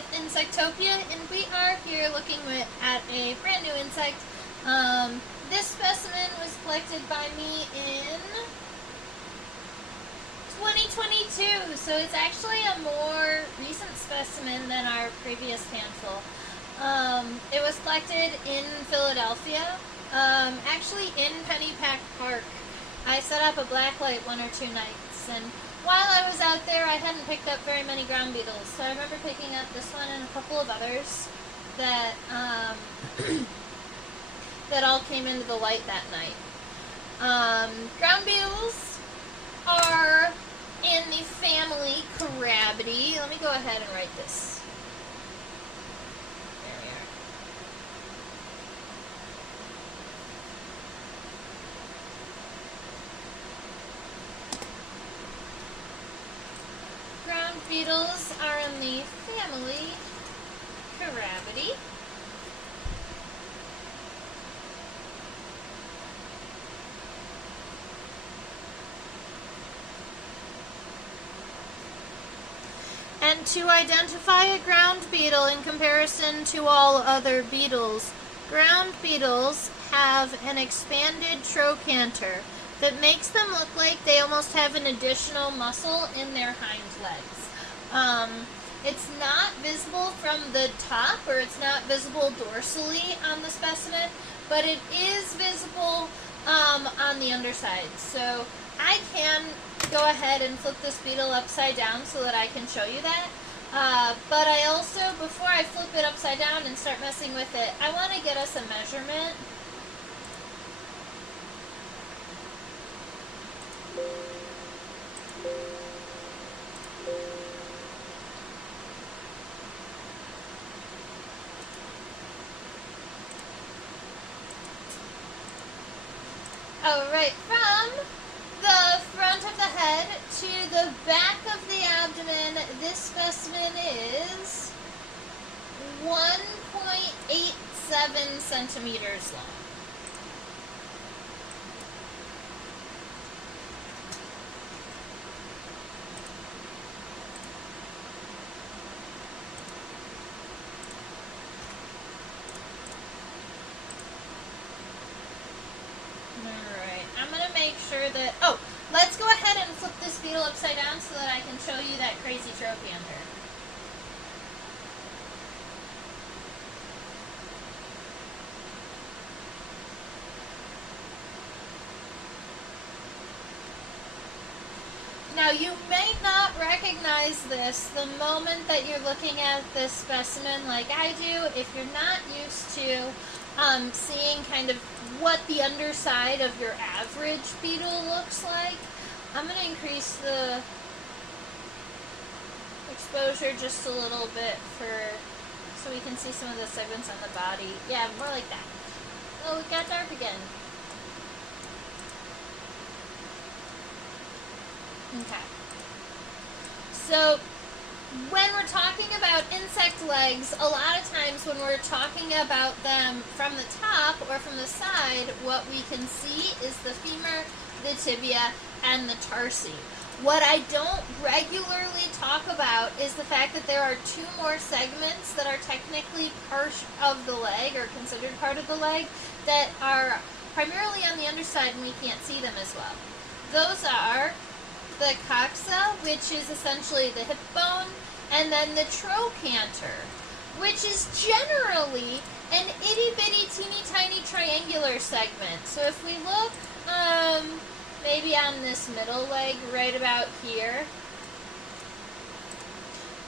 with Insectopia, and we are here looking at a brand new insect. This specimen was collected by me in 2022, so it's actually a more recent specimen than our previous handful. It was collected in Philadelphia, actually in Pennypack Park. I set up a blacklight 1 or 2 nights, and while I was out there, I hadn't picked up very many ground beetles, so I remember picking up this one and a couple of others that that all came into the light that night. Ground beetles are in the family Carabidae. Let me go ahead and write this. There we are. Ground beetles are in the family Carabidae. And to identify a ground beetle in comparison to all other beetles, ground beetles have an expanded trochanter that makes them look like they almost have an additional muscle in their hind legs. It's not visible from the top, or it's not visible dorsally on the specimen, but it is visible on the underside. So I can go ahead and flip this beetle upside down so that I can show you that. But I also, before I flip it upside down and start messing with it, I want to get us a measurement. Alright, from the front of the head to the back of the abdomen, this specimen is 1.87 centimeters long. Make sure that, let's go ahead and flip this beetle upside down so that I can show you that crazy trochanter. Now you may not recognize this the moment that you're looking at this specimen like I do if you're not used to seeing kind of what the underside of your average beetle looks like. I'm going to increase the exposure just a little bit so we can see some of the segments on the body. Yeah, more like that. Oh, it got dark again. Okay. So when we're talking about insect legs, a lot of times when we're talking about them from the top or from the side, what we can see is the femur, the tibia, and the tarsi. What I don't regularly talk about is the fact that there are 2 more segments that are technically part of the leg, or considered part of the leg, that are primarily on the underside and we can't see them as well. Those are the coxa, which is essentially the hip bone, and then the trochanter, which is generally an itty-bitty, teeny-tiny triangular segment. So if we look maybe on this middle leg right about here,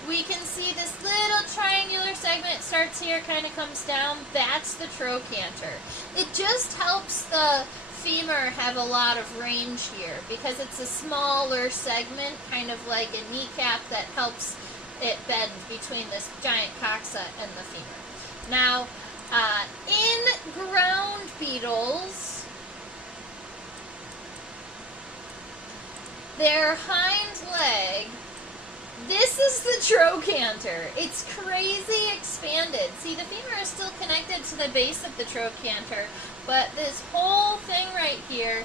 we can see this little triangular segment starts here, kind of comes down. That's the trochanter. It just helps the femur have a lot of range here because it's a smaller segment, kind of like a kneecap, that helps it bend between this giant coxa and the femur. Now, in ground beetles, their hind leg, this is the trochanter. It's crazy expanded. See, the femur is still connected to the base of the trochanter, but this whole thing right here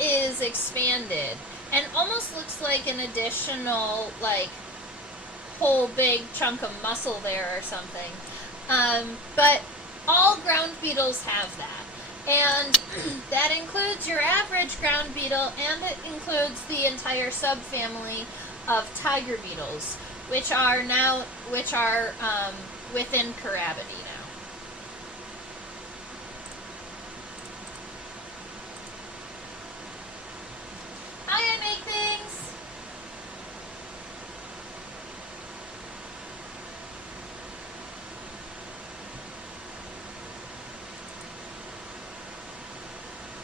is expanded and almost looks like an additional, like, whole big chunk of muscle there or something. But all ground beetles have that. And that includes your average ground beetle, and it includes the entire subfamily of tiger beetles, which are within Carabidae now. How do I make things?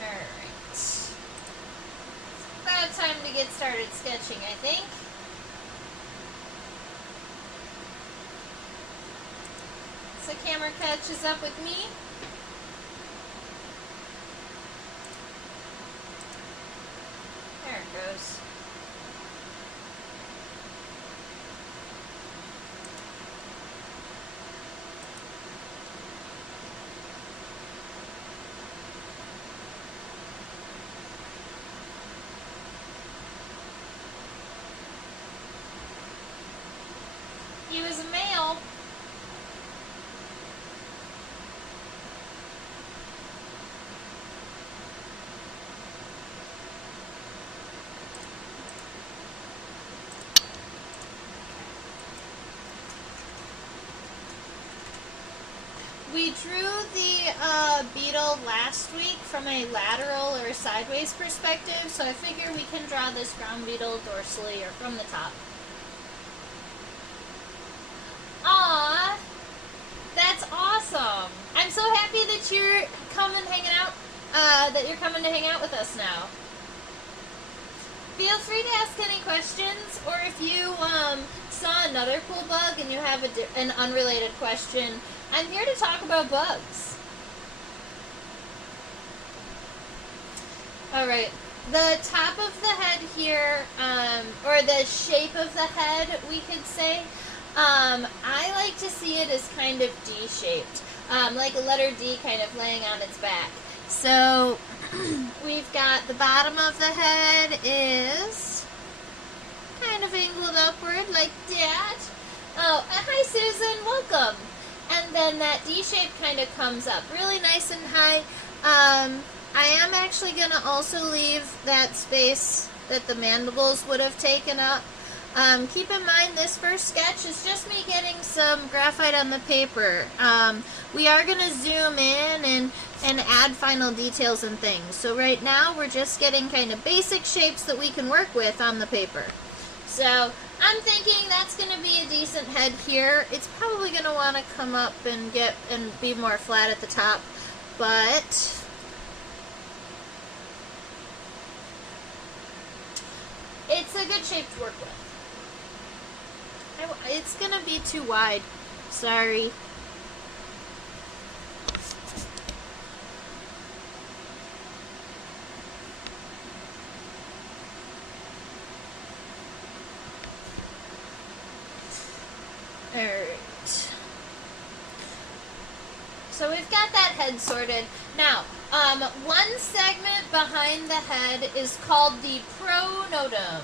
Alright. It's about time to get started sketching, I think. So camera catches up with me. There it goes. He was a male. We drew the beetle last week from a lateral or a sideways perspective, so I figure we can draw this ground beetle dorsally or from the top. Aw, that's awesome! I'm so happy that you're coming to hang out with us now. Feel free to ask any questions, or if you saw another cool bug and you have an unrelated question, I'm here to talk about bugs. Alright, the top of the head here, or the shape of the head, we could say, I like to see it as kind of D-shaped, like a letter D kind of laying on its back. So, we've got the bottom of the head is kind of angled upward like that. Oh, hi Susan, welcome. And then that D shape kind of comes up really nice and high. I am actually going to also leave that space that the mandibles would have taken up. Keep in mind this first sketch is just me getting some graphite on the paper. We are going to zoom in and add final details and things. So right now we're just getting kind of basic shapes that we can work with on the paper. So I'm thinking that's going to be a decent head here. It's probably going to want to come up and be more flat at the top, but it's a good shape to work with. It's going to be too wide. Sorry. Alright. So we've got that head sorted. Now, one segment behind the head is called the pronotum.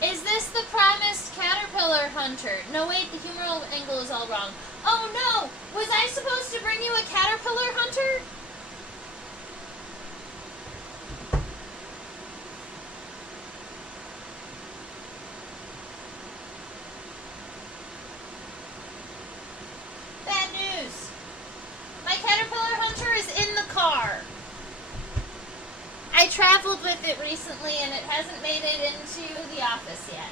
Is this the promised caterpillar hunter? No, wait, the humeral angle is all wrong. Oh no! Was I supposed to bring you a caterpillar hunter? Bad news. My caterpillar hunter is in the car. I traveled with it recently and it hasn't made it into the office yet.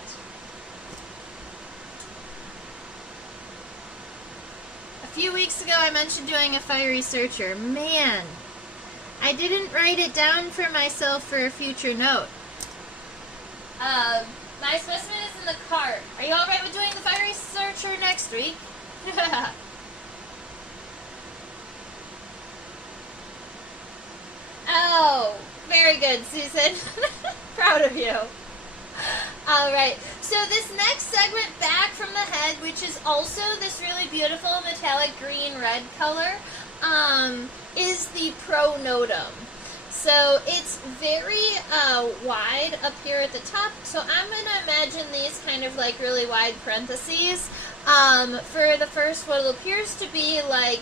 A few weeks ago I mentioned doing a fiery searcher. Man, I didn't write it down for myself for a future note. My specimen is in the cart. Are you alright with doing the fiery searcher next week? Oh, very good, Susan. Proud of you. Alright, so this next segment back from the head, which is also this really beautiful metallic green-red color, is the pronotum. So it's very wide up here at the top. So I'm going to imagine these kind of like really wide parentheses for the first what appears to be like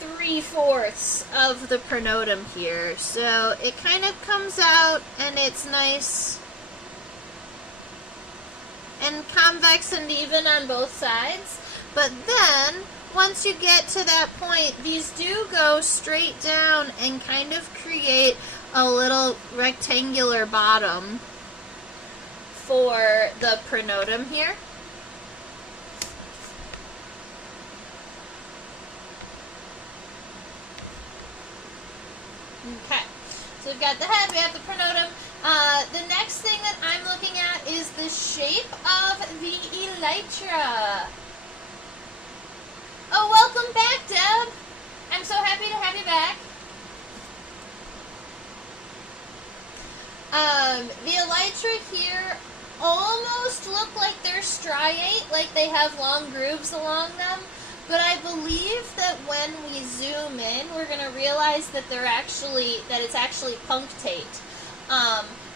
3/4 of the pronotum here. So it kind of comes out and it's nice and convex and even on both sides. But then once you get to that point, these do go straight down and kind of create a little rectangular bottom for the pronotum here. Okay, so we've got the head, we have the pronotum. The next thing that I'm looking at is the shape of the elytra. Oh, welcome back, Deb. I'm so happy to have you back. The elytra here almost look like they're striate, like they have long grooves along them. But I believe that when we zoom in, we're going to realize that it's actually punctate.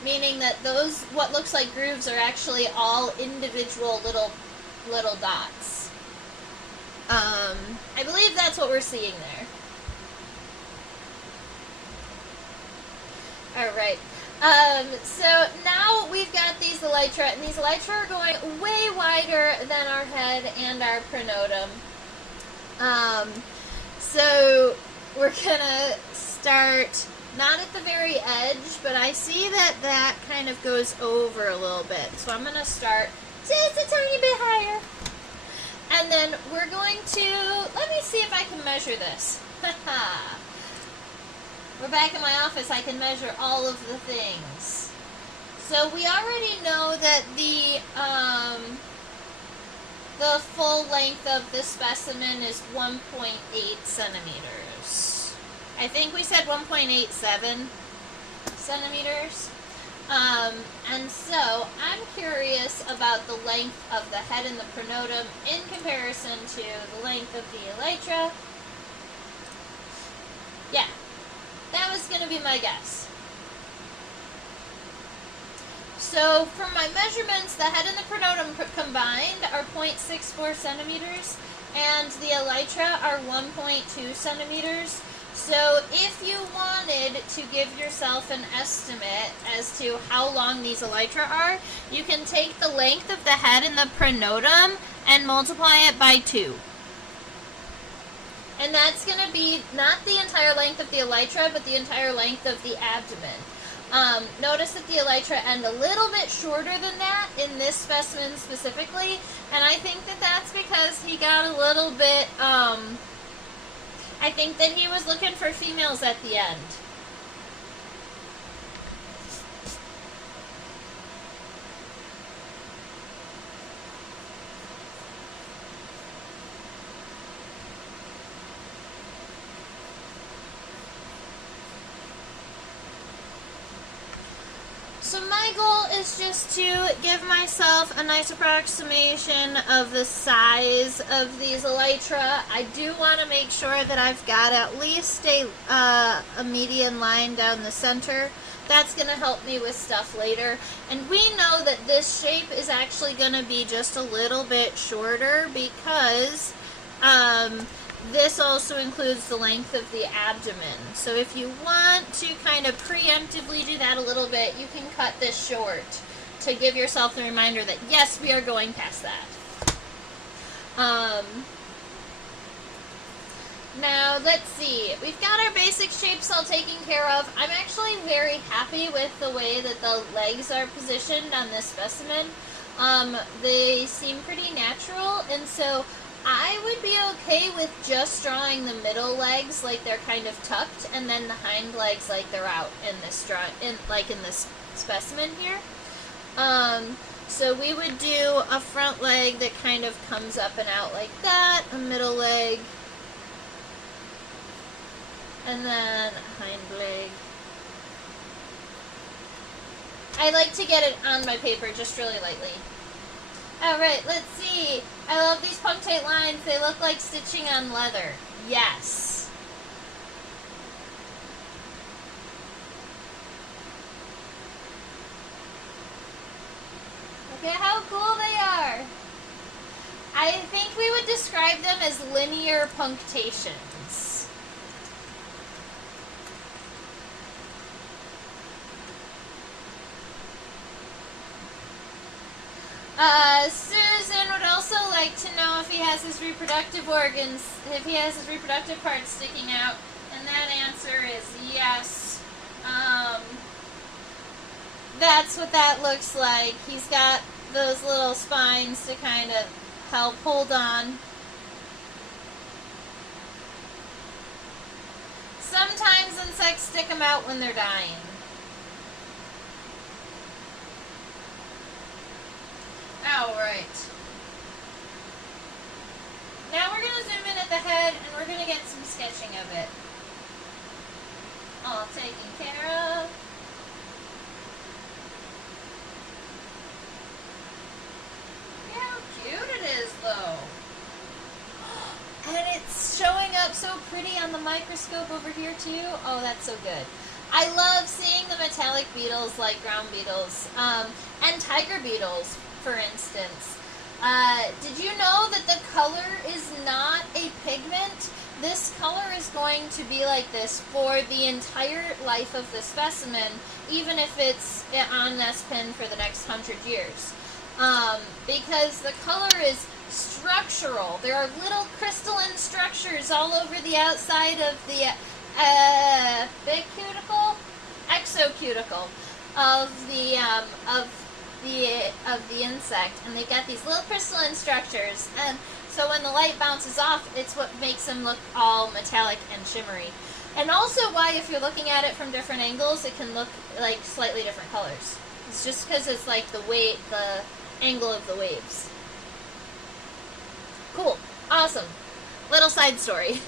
Meaning that those, what looks like grooves, are actually all individual little dots. I believe that's what we're seeing there. Alright. So now we've got these elytra, and these elytra are going way wider than our head and our pronotum. So we're gonna start not at the very edge, but I see that kind of goes over a little bit. So I'm gonna start just a tiny bit higher. And then we're going to, let me see if I can measure this. We're back in my office, I can measure all of the things. So we already know that the full length of the specimen is 1.8 centimeters. I think we said 1.87 centimeters. And so I'm curious about the length of the head and the pronotum in comparison to the length of the elytra. Yeah, that was going to be my guess. So for my measurements, the head and the pronotum combined are 0.64 centimeters, and the elytra are 1.2 centimeters. So if you wanted to give yourself an estimate as to how long these elytra are, you can take the length of the head and the pronotum and multiply it by 2. And that's going to be not the entire length of the elytra, but the entire length of the abdomen. Notice that the elytra end a little bit shorter than that in this specimen specifically, and I think that that's because he got a little bit, I think that he was looking for females at the end. So my goal is just to give myself a nice approximation of the size of these elytra. I do want to make sure that I've got at least a median line down the center. That's going to help me with stuff later. And we know that this shape is actually going to be just a little bit shorter because this also includes the length of the abdomen. So if you want to kind of preemptively do that a little bit, you can cut this short to give yourself the reminder that yes, we are going past that. Now let's see, we've got our basic shapes all taken care of. I'm actually very happy with the way that the legs are positioned on this specimen. They seem pretty natural, and so I would be okay with just drawing the middle legs like they're kind of tucked, and then the hind legs like they're out in this in this specimen here. So we would do a front leg that kind of comes up and out like that, a middle leg, and then a hind leg. I like to get it on my paper just really lightly. Alright, let's see. I love these punctate lines. They look like stitching on leather. Yes. Look at how cool they are. I think we would describe them as linear punctations. Susan would also like to know if he has his reproductive organs, if he has his reproductive parts sticking out, and that answer is yes. That's what that looks like. He's got those little spines to kind of help hold on. Sometimes insects stick them out when they're dying. Alright. Now we're going to zoom in at the head and we're going to get some sketching of it. All taken care of. Look how cute it is though. And it's showing up so pretty on the microscope over here too. Oh, that's so good. I love seeing the metallic beetles like ground beetles. And tiger beetles, for instance. Did you know that the color is not a pigment? This color is going to be like this for the entire life of the specimen, even if it's on this pin for the next 100 years. Because the color is structural. There are little crystalline structures all over the outside of the exocuticle of the insect, and they got these little crystalline structures, and so when the light bounces off, it's what makes them look all metallic and shimmery. And also why, if you're looking at it from different angles, it can look like slightly different colors. It's just because it's like the angle of the waves. Cool. Awesome. Little side story.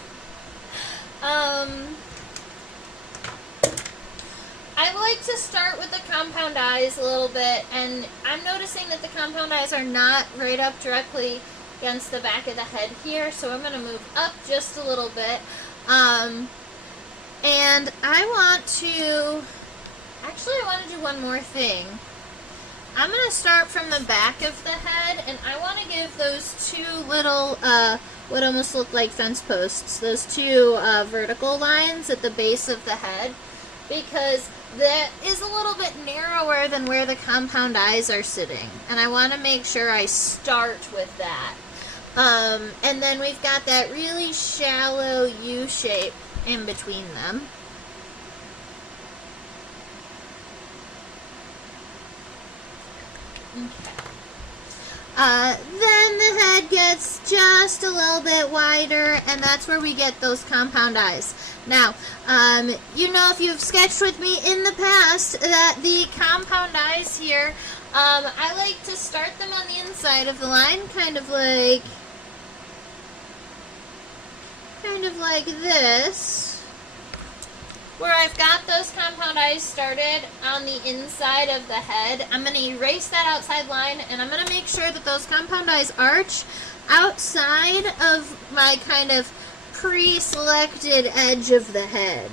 I like to start with the compound eyes a little bit, and I'm noticing that the compound eyes are not right up directly against the back of the head here, so I'm going to move up just a little bit. And I want to do one more thing. I'm going to start from the back of the head, and I want to give those two little, what almost look like fence posts, those two vertical lines at the base of the head, because that is a little bit narrower than where the compound eyes are sitting, and I want to make sure I start with that. And then we've got that really shallow U shape in between them. Okay. Then the head gets just a little bit wider, and that's where we get those compound eyes. Now, you know, if you've sketched with me in the past, that the compound eyes here, I like to start them on the inside of the line, kind of like this, where I've got those compound eyes started on the inside of the head. I'm going to erase that outside line, and I'm going to make sure that those compound eyes arch outside of my kind of pre-selected edge of the head,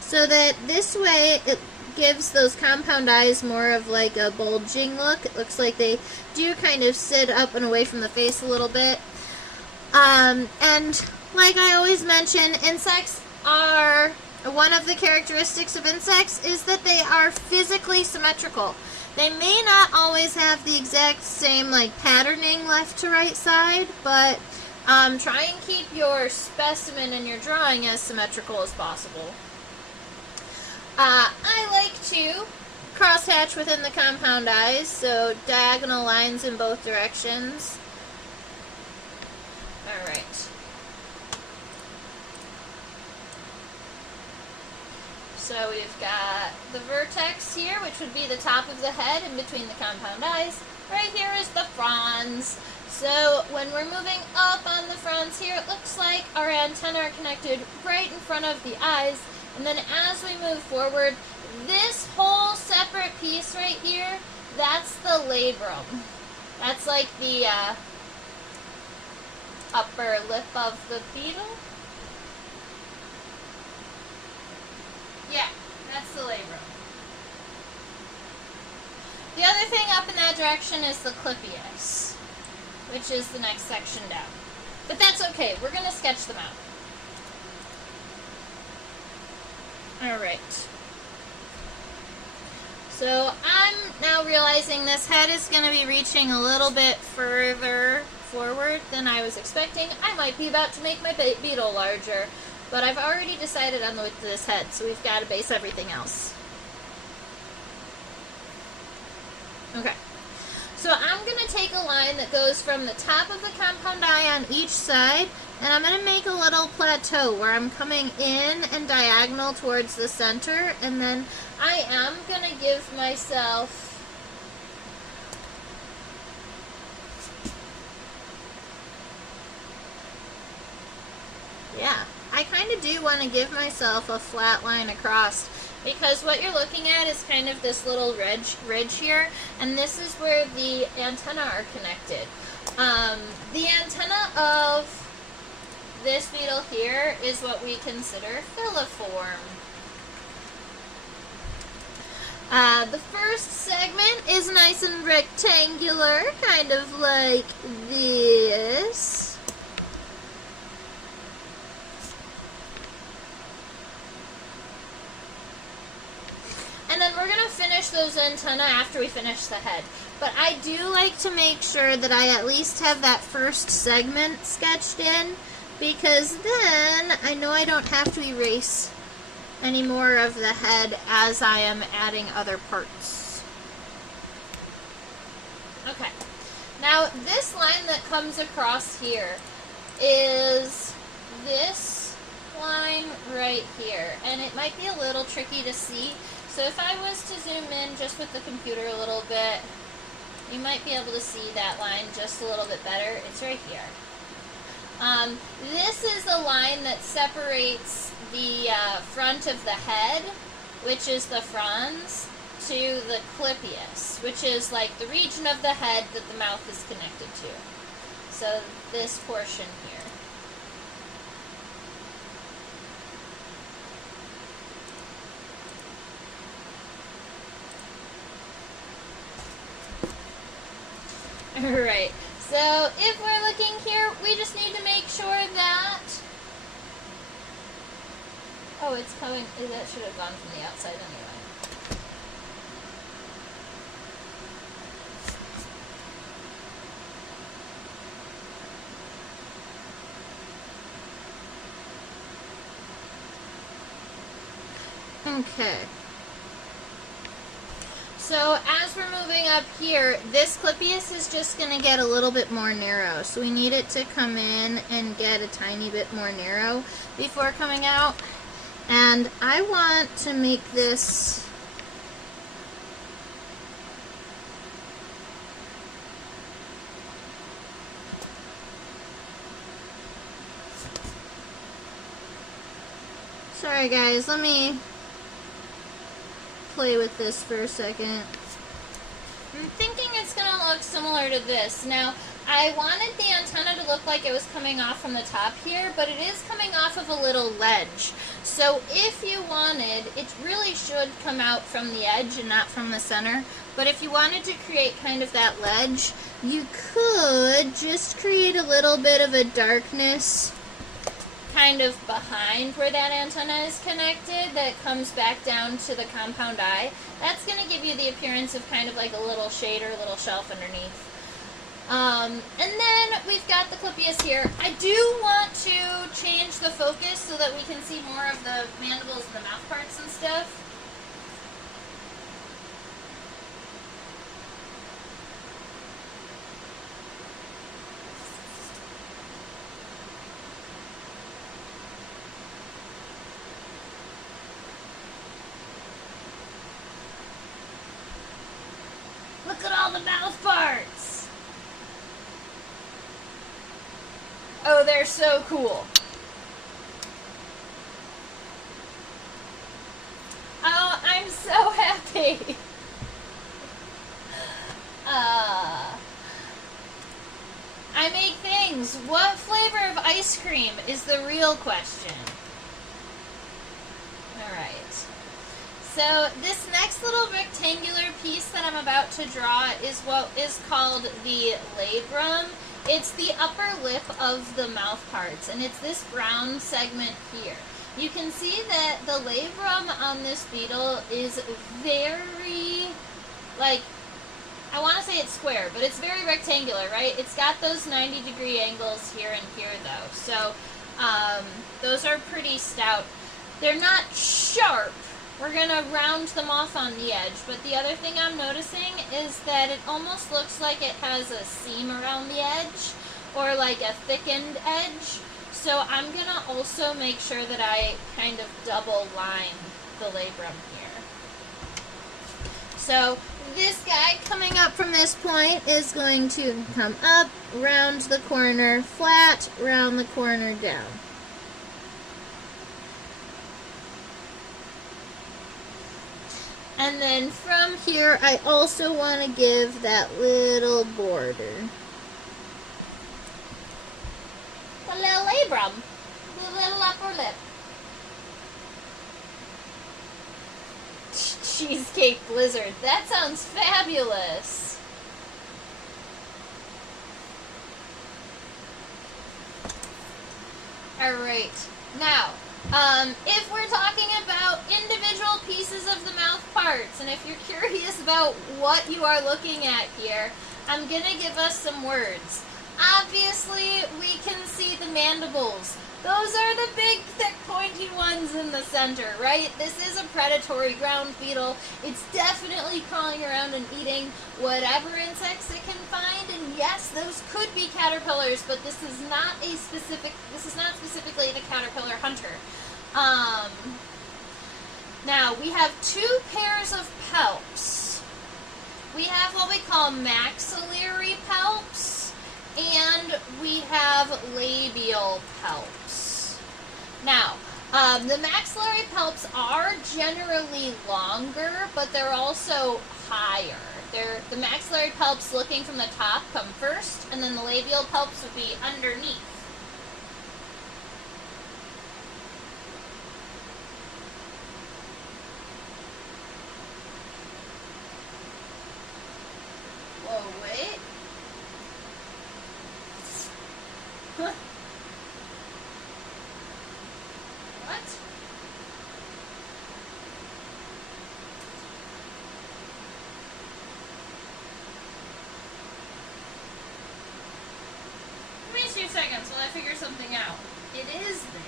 so that this way it gives those compound eyes more of like a bulging look. It looks like they do kind of sit up and away from the face a little bit. And like I always mention, insects are, one of the characteristics of insects is that they are physically symmetrical. They may not always have the exact same like patterning left to right side, but try and keep your specimen in your drawing as symmetrical as possible. I like to crosshatch within the compound eyes, so diagonal lines in both directions. Alright. So we've got the vertex here, which would be the top of the head in between the compound eyes. Right here is the fronds. So when we're moving up on the fronds here, it looks like our antennae are connected right in front of the eyes. And then as we move forward, this whole separate piece right here, that's the labrum. That's like the upper lip of the beetle. Yeah, that's the labrum. The other thing up in that direction is the Clypeus, which is the next section down. But that's okay. We're going to sketch them out. Alright. So I'm now realizing this head is going to be reaching a little bit further forward than I was expecting. I might be about to make my beetle larger, but I've already decided on the width of this head, so we've got to base everything else. Okay. So I'm going to take a line that goes from the top of the compound eye on each side, and I'm going to make a little plateau where I'm coming in and diagonal towards the center, and then I am going to give myself I kind of do want to give myself a flat line across, because what you're looking at is kind of this little ridge here, and this is where the antennae are connected. The antenna of this beetle here is what we consider filiform. The first segment is nice and rectangular, kind of like this. And then we're going to finish those antennae after we finish the head. But I do like to make sure that I at least have that first segment sketched in, because then I know I don't have to erase any more of the head as I am adding other parts. Okay. Now this line that comes across here is this line right here. And it might be a little tricky to see. So if I was to zoom in just with the computer a little bit, you might be able to see that line just a little bit better. It's right here. This is the line that separates the front of the head, which is the frons, to the Clypeus, which is like the region of the head that the mouth is connected to. So this portion here. Alright, so if we're looking here, we just need to make sure that... Oh, it's coming... That should have gone from the outside anyway. Okay. So as we're moving up here, this Clypeus is just going to get a little bit more narrow. So we need it to come in and get a tiny bit more narrow before coming out. And I want to make this sorry guys, let me play with this for a second. I'm thinking it's going to look similar to this. Now, I wanted the antenna to look like it was coming off from the top here, but it is coming off of a little ledge. So if you wanted, it really should come out from the edge and not from the center. But if you wanted to create kind of that ledge, you could just create a little bit of a darkness kind of behind where that antenna is connected that comes back down to the compound eye. That's going to give you the appearance of kind of like a little shade or a little shelf underneath. And then we've got the Clypeus here. I do want to change the focus so that we can see more of the mandibles and the mouth parts and stuff. Look at all the mouth parts! Oh, they're so cool. Oh, I'm so happy. I make things. What flavor of ice cream is the real question? Alright. So this next little rectangular piece that I'm about to draw is what is called the labrum. It's the upper lip of the mouth parts, and it's this brown segment here. You can see that the labrum on this beetle is very, like, I want to say it's square, but it's very rectangular, right? It's got those 90-degree angles here and here, though. So those are pretty stout. They're not sharp. We're going to round them off on the edge. But the other thing I'm noticing is that it almost looks like it has a seam around the edge, or like a thickened edge. So I'm going to also make sure that I kind of double line the labrum here. So this guy coming up from this point is going to come up, round the corner, flat, round the corner, down. And then from here, I also want to give that little border. The little labrum, the little upper lip. Cheesecake blizzard. That sounds fabulous. Alright, now, if we're talking about individual pieces of the mouth parts, and if you're curious about what you are looking at here, I'm going to give us some words. Obviously, we can see the mandibles. Those are the big, thick, pointy ones in the center, right? This is a predatory ground beetle. It's definitely crawling around and eating whatever insects it can find, and yes, those could be caterpillars, but this is not specifically the caterpillar hunter. Now, we have two pairs of palps. We have what we call maxillary palps, and we have labial palps. Now, the maxillary palps are generally longer, but they're also higher. The maxillary palps looking from the top come first, and then the labial palps would be underneath. Whoa, wait. Huh. What? Give me 2 seconds while I figure something out. It is there.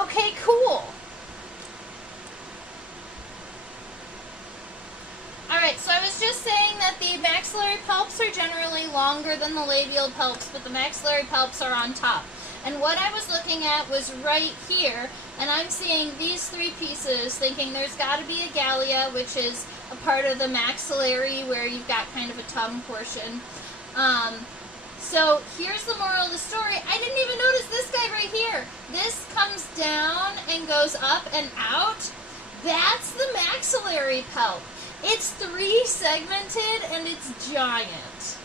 Okay, cool. Alright, so I was just saying that the maxillary palps are generally longer than the labial palps, but the maxillary palps are on top. And what I was looking at was right here, and I'm seeing these three pieces, thinking there's got to be a gallia, which is a part of the maxillary where you've got kind of a tongue portion. So here's the moral of the story. I didn't even notice this guy right here. This comes down and goes up and out. That's the maxillary palp. It's 3-segmented and it's giant.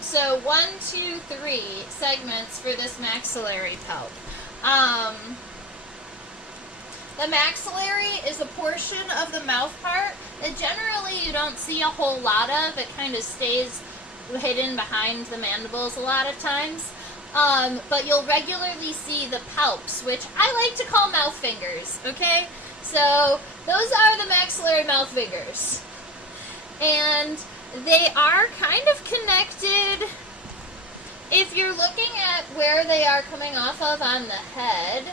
So 1, 2, 3 segments for this maxillary palp. The maxillary is a portion of the mouth part that generally you don't see a whole lot of. It kind of stays hidden behind the mandibles a lot of times. But you'll regularly see the palps, which I like to call mouth fingers, okay? So those are the maxillary mouth fingers. And they are kind of connected. If you're looking at where they are coming off of on the head,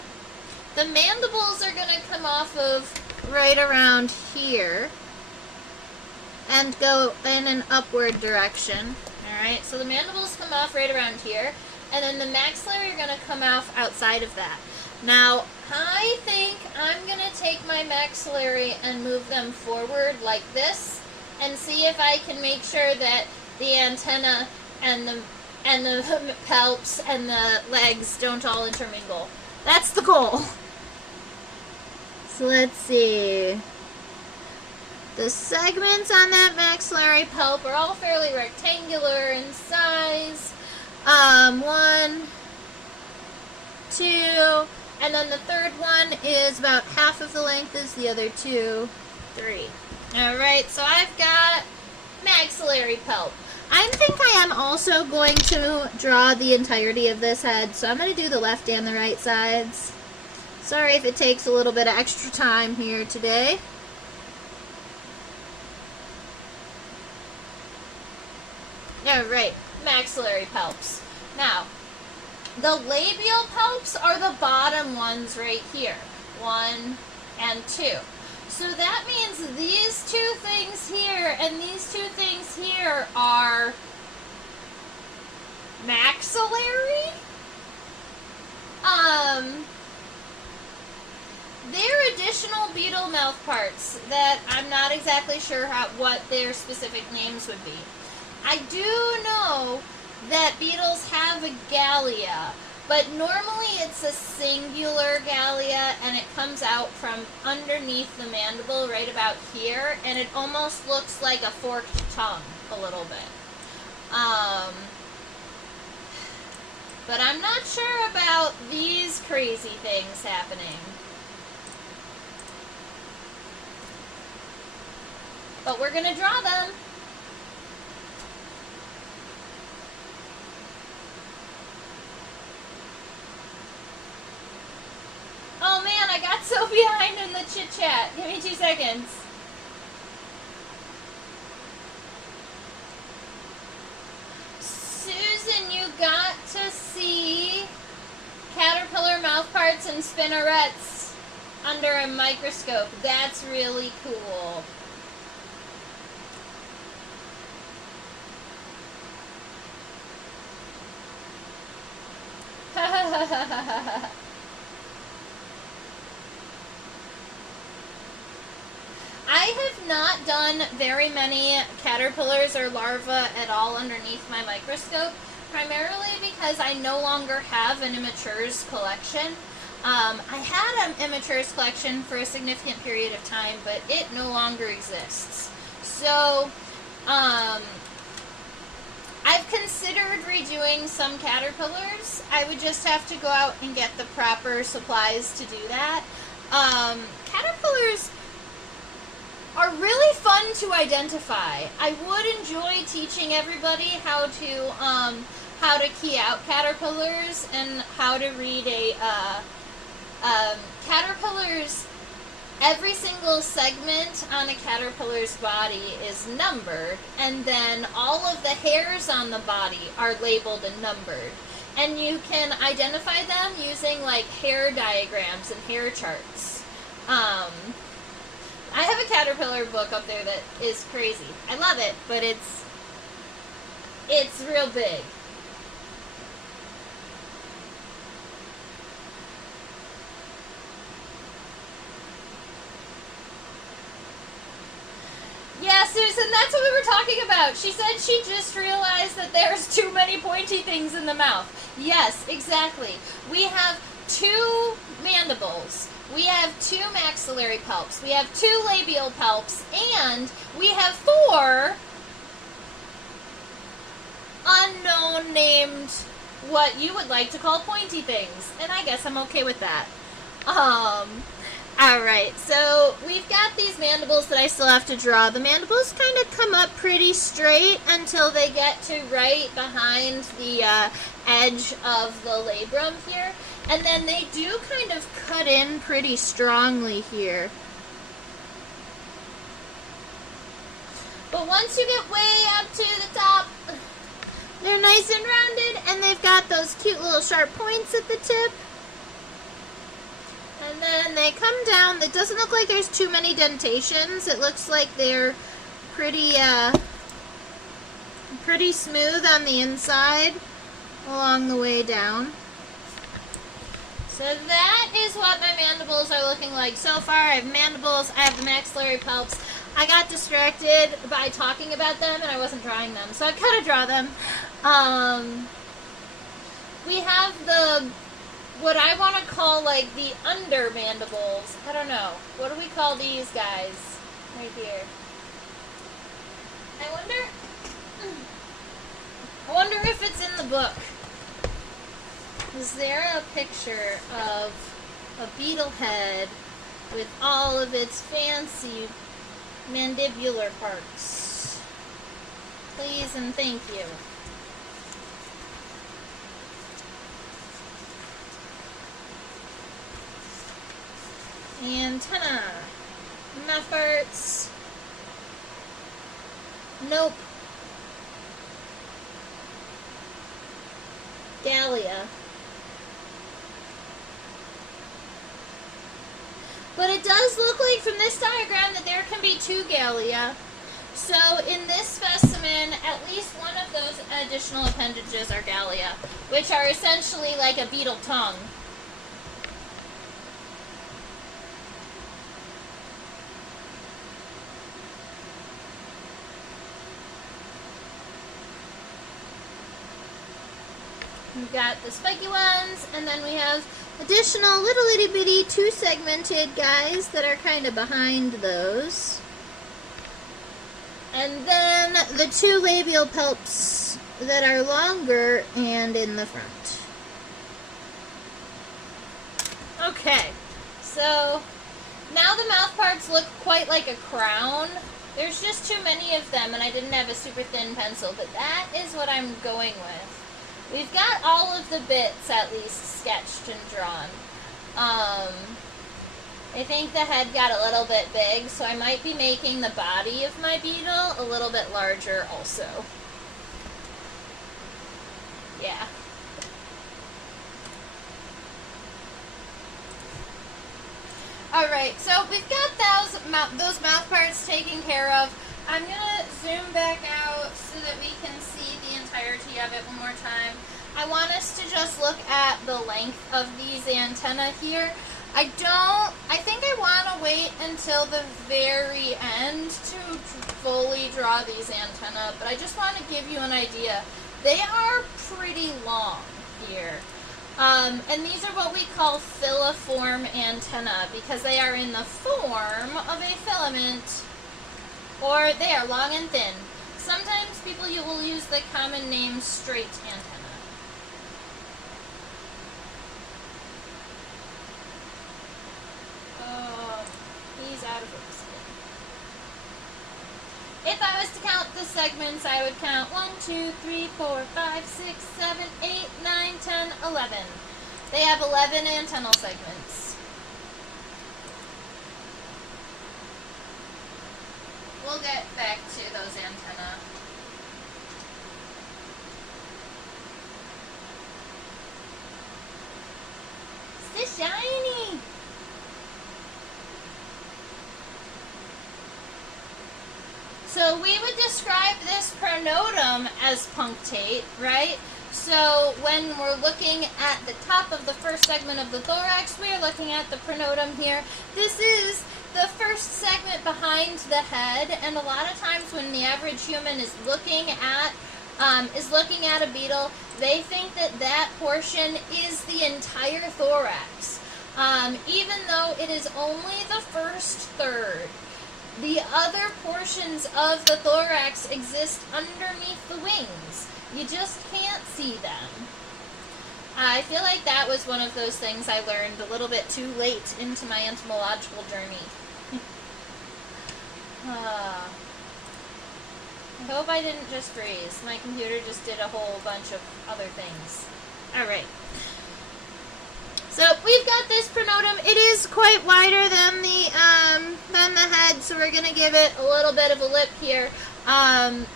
the mandibles are going to come off of right around here and go in an upward direction. Alright, so the mandibles come off right around here, and then the maxillary are going to come off outside of that. Now, I think I'm going to take my maxillary and move them forward like this, and see if I can make sure that the antenna and the and the palps and the legs don't all intermingle. That's the goal. So let's see. The segments on that maxillary palp are all fairly rectangular in size. 1, 2, and then the third one is about half of the length as the other 2, 3. Alright, so I've got maxillary palp. I think I am also going to draw the entirety of this head, so I'm going to do the left and the right sides. Sorry if it takes a little bit of extra time here today. Alright, maxillary palps. Now, the labial palps are the bottom ones right here. 1 and 2. So that means these two things here and these two things here are maxillary. They're additional beetle mouth parts that I'm not exactly sure what their specific names would be. I do know that beetles have a gallia, but normally it's a singular gallia, and it comes out from underneath the mandible right about here, and it almost looks like a forked tongue a little bit. But I'm not sure about these crazy things happening. But we're going to draw them. Oh man, I got so behind in the chit chat. Give me 2 seconds. Susan, you got to see caterpillar mouthparts and spinnerets under a microscope. That's really cool. I have not done very many caterpillars or larvae at all underneath my microscope, primarily because I no longer have an immatures collection. I had an immatures collection for a significant period of time, but it no longer exists. So, I've considered redoing some caterpillars. I would just have to go out and get the proper supplies to do that. Caterpillars are really fun to identify. I would enjoy teaching everybody how to key out caterpillars and how to read caterpillars. Every single segment on a caterpillar's body is numbered, and then all of the hairs on the body are labeled and numbered. And you can identify them using like hair diagrams and hair charts. I have a caterpillar book up there that is crazy. I love it, but it's real big. Yeah, Susan, that's what we were talking about. She said she just realized that there's too many pointy things in the mouth. Yes, exactly. We have 2 mandibles. We have 2 maxillary palps. We have 2 labial palps. And we have 4 unknown named, what you would like to call pointy things. And I guess I'm okay with that. Alright, so we've got these mandibles that I still have to draw. The mandibles kind of come up pretty straight until they get to right behind the edge of the labrum here. And then they do kind of cut in pretty strongly here. But once you get way up to the top, they're nice and rounded, and they've got those cute little sharp points at the tip. And then they come down. It doesn't look like there's too many dentations. It looks like they're pretty smooth on the inside along the way down. So that is what my mandibles are looking like so far. I have mandibles, I have the maxillary palps. I got distracted by talking about them and I wasn't drawing them, so I've got to draw them. We have what I want to call like the under mandibles. I don't know. What do we call these guys? Right here. I wonder if it's in the book. Is there a picture of a beetle head with all of its fancy mandibular parts? Please and thank you. Antenna. Mouth parts. Nope. Gallia. But it does look like from this diagram that there can be two gallia. So in this specimen, at least one of those additional appendages are gallia, which are essentially like a beetle tongue. We've got the spiky ones, and then we have additional little itty bitty two-segmented guys that are kind of behind those. And then the two labial palps that are longer and in the front. Okay, so now the mouth parts look quite like a crown. There's just too many of them, and I didn't have a super thin pencil, but that is what I'm going with. We've got all of the bits at least sketched and drawn. I think the head got a little bit big, so I might be making the body of my beetle a little bit larger also. Yeah. Alright, so we've got those mouth parts taken care of. I'm going to zoom back out so that we can see the entirety of it one more time. I want us to just look at the length of these antennae here. I think I want to wait until the very end to fully draw these antennae, but I just want to give you an idea. They are pretty long here. And these are what we call filiform antennae because they are in the form of a filament, or they are long and thin. Sometimes people will use the common name straight antenna. He's out of focus again. If I was to count the segments, I would count 1, 2, 3, 4, 5, 6, 7, 8, 9, 10, 11. They have 11 antennal segments. We'll get back to those antennae. It's so shiny! So we would describe this pronotum as punctate, right? So when we're looking at the top of the first segment of the thorax, we're looking at the pronotum here. This is the first segment behind the head, and a lot of times when the average human is looking at a beetle, they think that that portion is the entire thorax, even though it is only the first third. The other portions of the thorax exist underneath the wings. You just can't see them. I feel like that was one of those things I learned a little bit too late into my entomological journey. I hope I didn't just freeze. My computer just did a whole bunch of other things. Alright. So we've got this pronotum. It is quite wider than the head, so we're going to give it a little bit of a lip here. I am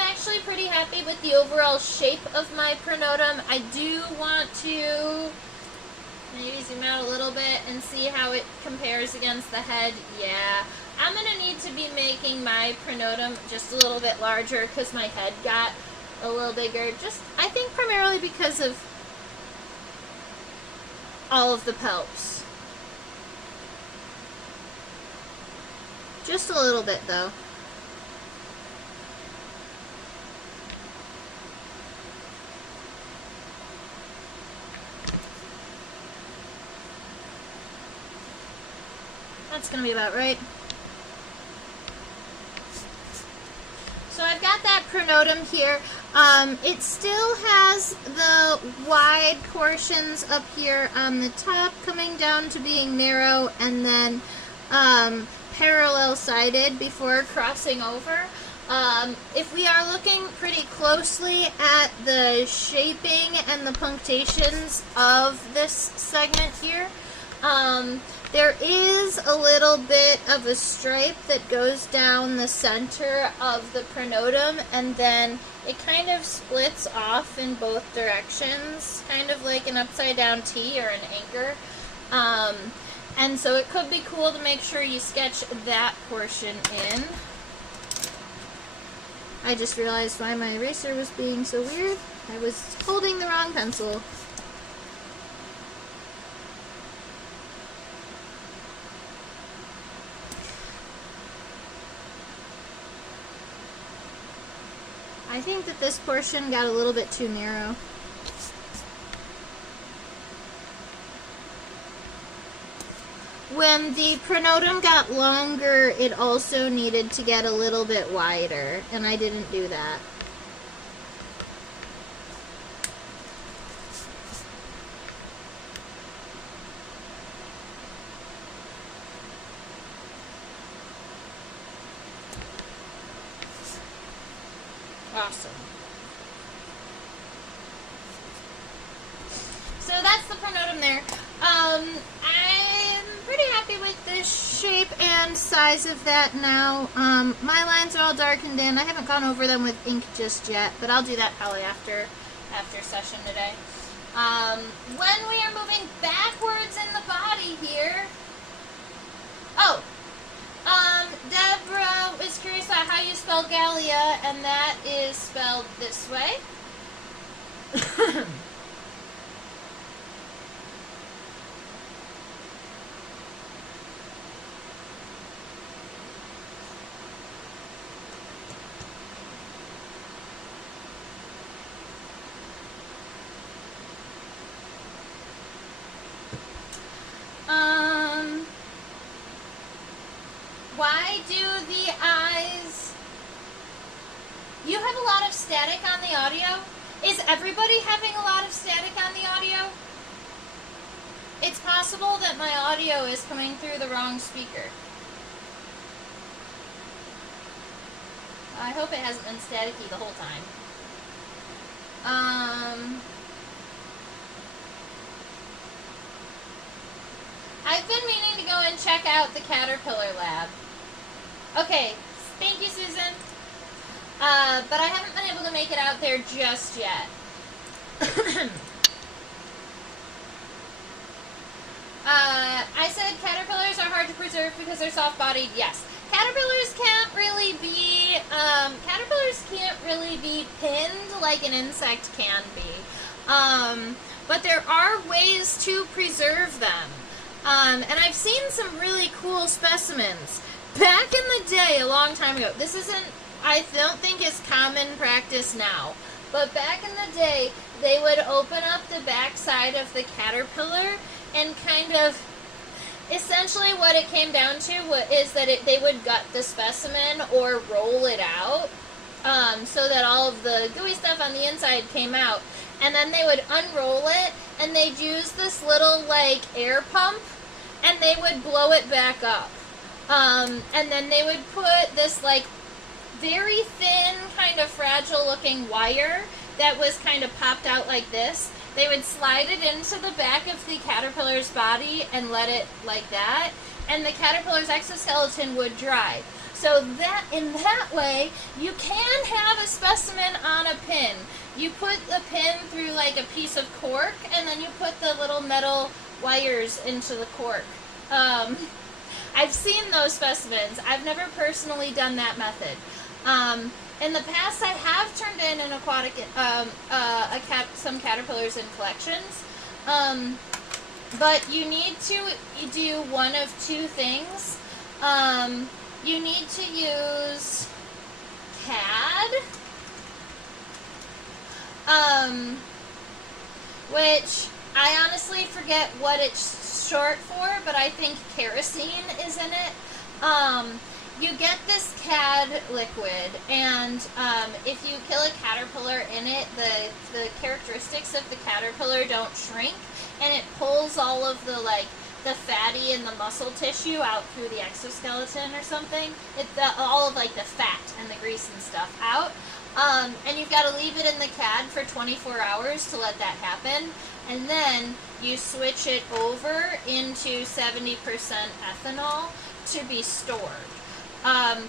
actually pretty happy with the overall shape of my pronotum. I do want to maybe zoom out a little bit and see how it compares against the head. Yeah, I'm going to need to be making my pronotum just a little bit larger because my head got a little bigger. Just, I think primarily because of all of the palps. Just a little bit though. That's going to be about right. So I've got that pronotum here. It still has the wide portions up here on the top coming down to being narrow and then parallel-sided before crossing over. If we are looking pretty closely at the shaping and the punctations of this segment here, there is a little bit of a stripe that goes down the center of the pronotum, and then it kind of splits off in both directions, kind of like an upside-down T or an anchor. And so it could be cool to make sure you sketch that portion in. I just realized why my eraser was being so weird. I was holding the wrong pencil. I think that this portion got a little bit too narrow. When the pronotum got longer, it also needed to get a little bit wider, and I didn't do that. Awesome. So that's the pronotum there. I'm pretty happy with the shape and size of that now. My lines are all darkened in. I haven't gone over them with ink just yet, but I'll do that probably after session today. When we are moving backwards in the body here, Deborah is curious about how you spell Gallia, and that is spelled this way. Why do the eyes... You have a lot of static on the audio? Is everybody having a lot of static on the audio? It's possible that my audio is coming through the wrong speaker. I hope it hasn't been staticky the whole time. I've been meaning to go and check out the caterpillar lab. Okay, thank you, Susan. But I haven't been able to make it out there just yet. I said caterpillars are hard to preserve because they're soft-bodied. Yes. Caterpillars can't really be pinned like an insect can be. But there are ways to preserve them. And I've seen some really cool specimens. Back in the day, a long time ago, this isn't, I don't think it's common practice now, but back in the day, they would open up the back side of the caterpillar and kind of, essentially what it came down to is that they would gut the specimen or roll it out so that all of the gooey stuff on the inside came out. And then they would unroll it, and they'd use this little, like, air pump, and they would blow it back up. And then they would put this, like, very thin, kind of fragile-looking wire that was kind of popped out like this. They would slide it into the back of the caterpillar's body and let it like that, and the caterpillar's exoskeleton would dry. So that, in that way, you can have a specimen on a pin. You put the pin through like a piece of cork, and then you put the little metal wires into the cork. I've seen those specimens. I've never personally done that method. In the past, I have turned in an aquatic, some caterpillars in collections. But you need to do one of two things. You need to use CAD, which I honestly forget what it's short for, but I think kerosene is in it. You get this CAD liquid, and if you kill a caterpillar in it, the characteristics of the caterpillar don't shrink, and it pulls all of the the fatty and the muscle tissue out through the exoskeleton or something. All of the fat and the grease and stuff out. And you've got to leave it in the CAD for 24 hours to let that happen. And then you switch it over into 70% ethanol to be stored.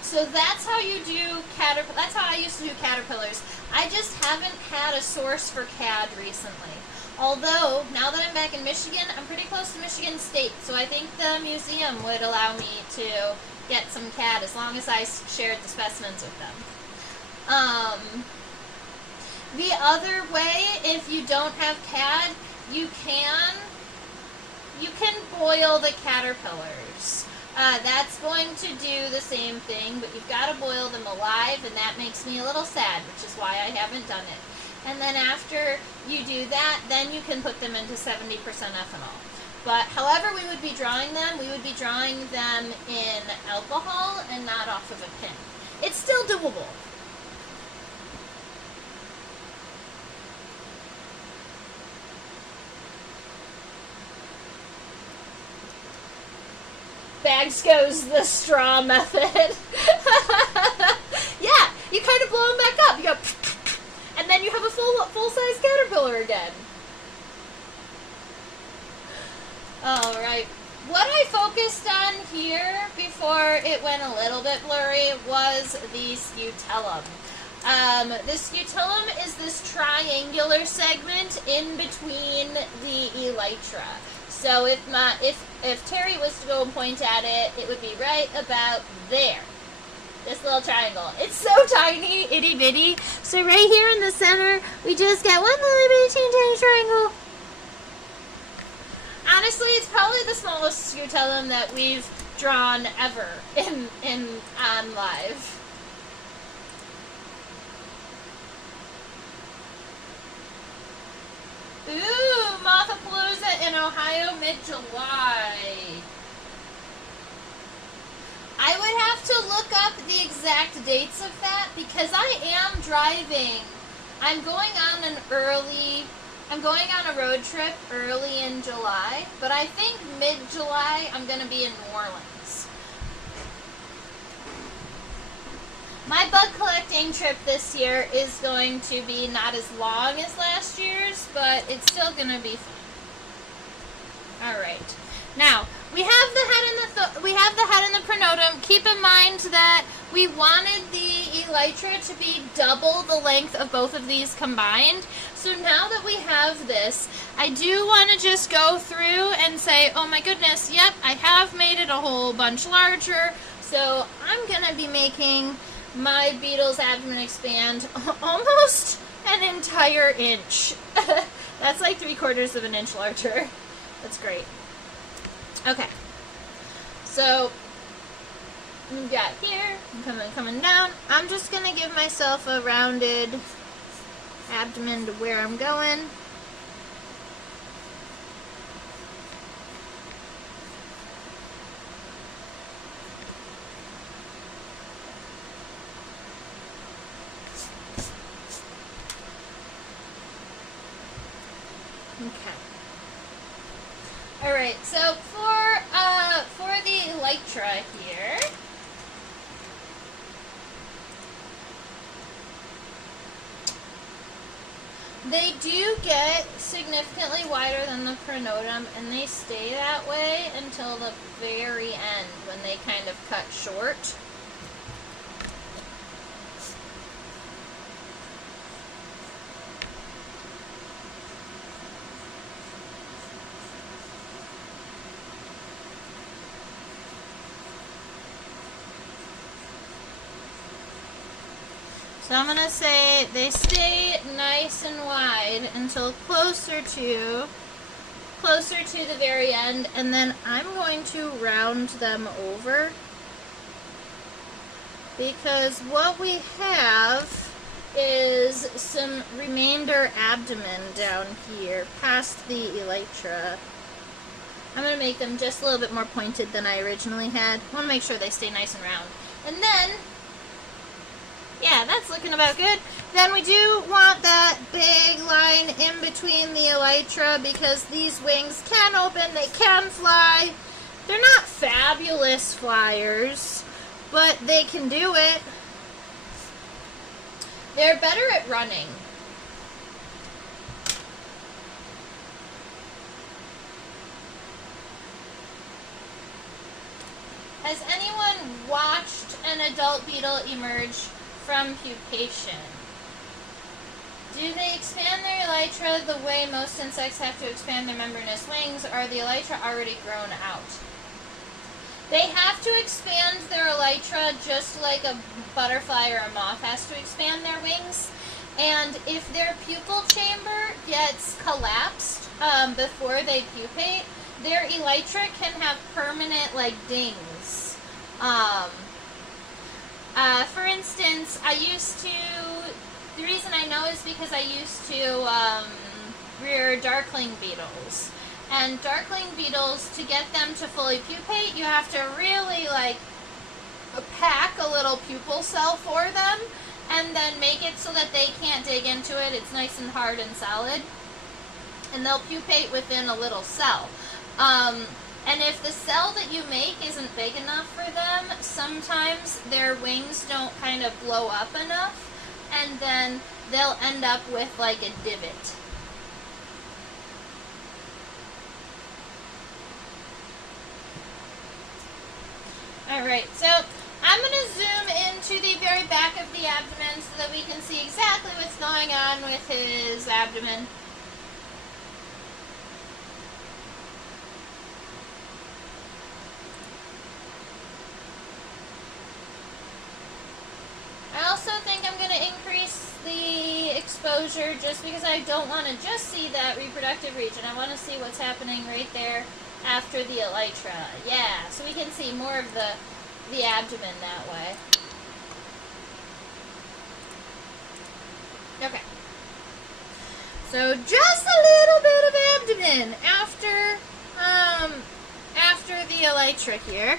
So that's how you do that's how I used to do caterpillars. I just haven't had a source for CAD recently. Although, now that I'm back in Michigan, I'm pretty close to Michigan State, so I think the museum would allow me to get some CAD as long as I shared the specimens with them. The other way, if you don't have CAD, you can boil the caterpillars. That's going to do the same thing, but you've got to boil them alive, and that makes me a little sad, which is why I haven't done it. And then after you do that, then you can put them into 70% ethanol. But however we would be drawing them in alcohol and not off of a pin. It's still doable. Bags goes the straw method. Yeah, you kind of blow them back up. You go, and then you have a full-size caterpillar again. All right. What I focused on here before it went a little bit blurry was the scutellum. The scutellum is this triangular segment in between the elytra. So if Terry was to go and point at it, it would be right about there. This little triangle. It's so tiny, itty bitty. So right here in the center, we just got one little bitty tiny triangle. Honestly, it's probably the smallest scutellum that we've drawn ever on live. Ooh, Mothapalooza in Ohio, mid-July. I would have to look up the exact dates of that because I am driving. I'm going on a road trip early in July, but I think mid-July I'm going to be in New Orleans. My bug collecting trip this year is going to be not as long as last year's, but it's still going to be fun. All right. Now, we have the head and the pronotum. Keep in mind that we wanted the elytra to be double the length of both of these combined. So now that we have this, I do want to just go through and say, oh my goodness, yep, I have made it a whole bunch larger. So I'm going to be making my beetle's abdomen expand almost an entire inch. That's like 3/4 of an inch larger. That's great. Okay, so we've got here, coming down. I'm just going to give myself a rounded abdomen to where I'm going. Okay. All right. So for the elytra here, they do get significantly wider than the pronotum, and they stay that way until the very end when they kind of cut short. So I'm going to say they stay nice and wide until closer to the very end, and then I'm going to round them over because what we have is some remainder abdomen down here, past the elytra. I'm going to make them just a little bit more pointed than I originally had. I want to make sure they stay nice and round. And then, yeah, that's looking about good. Then we do want that big line in between the elytra because these wings can open, they can fly. They're not fabulous flyers, but they can do it. They're better at running. Has anyone watched an adult beetle emerge from pupation? Do they expand their elytra the way most insects have to expand their membranous wings, or are the elytra already grown out? They have to expand their elytra just like a butterfly or a moth has to expand their wings. And if their pupal chamber gets collapsed before they pupate, their elytra can have permanent, like, dings. For instance, the reason I know is because I used to rear darkling beetles. And darkling beetles, to get them to fully pupate, you have to really, like, pack a little pupal cell for them and then make it so that they can't dig into it. It's nice and hard and solid. And they'll pupate within a little cell. And if the cell that you make isn't big enough for them, sometimes their wings don't kind of blow up enough, and then they'll end up with like a divot. Alright, so I'm going to zoom into the very back of the abdomen so that we can see exactly what's going on with his abdomen. I also think I'm going to increase the exposure just because I don't want to just see that reproductive region. I want to see what's happening right there after the elytra. Yeah, so we can see more of the abdomen that way. Okay. So just a little bit of abdomen after the elytra here.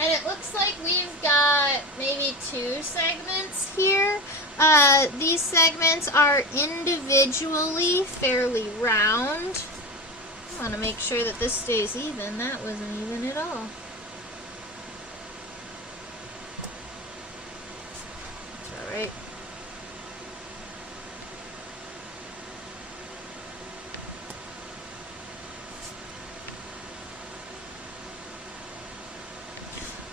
And it looks like we've got maybe 2 segments here. These segments are individually fairly round. I want to make sure that this stays even. That wasn't even at all. It's alright.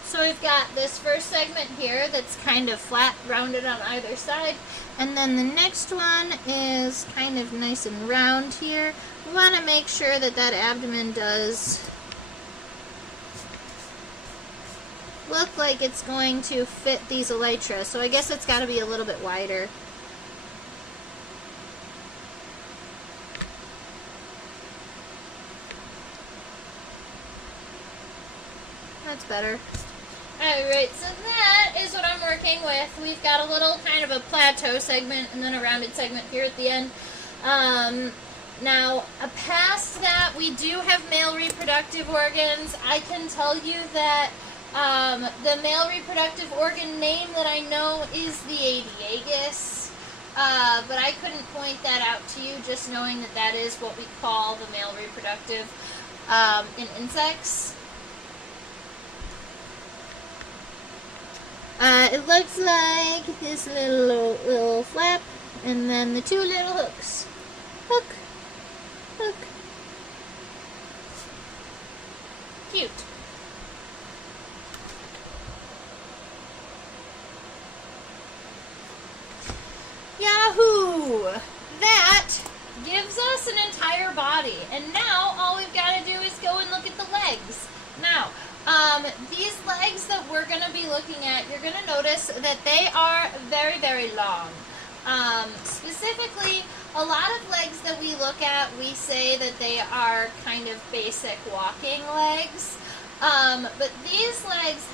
So we've got this first segment here that's kind of flat, rounded on either side. And then the next one is kind of nice and round here. We want to make sure that that abdomen does look like it's going to fit these elytra. So I guess it's got to be a little bit wider. That's better. Alright, so that is what I'm working with. We've got a little kind of a plateau segment and then a rounded segment here at the end. Now, past that, we do have male reproductive organs. I can tell you that the male reproductive organ name that I know is the adiagus, but I couldn't point that out to you, just knowing that that is what we call the male reproductive in insects. It looks like this little flap, and then the 2 little hooks. Hook, hook. Cute. Yahoo! That gives us an entire body, and now all we've got to do is go and look at the legs. Now, these legs that we're going to be looking at, you're going to notice that they are very, very long. Specifically, a lot of legs that we look at, we say that they are kind of basic walking legs. But these legs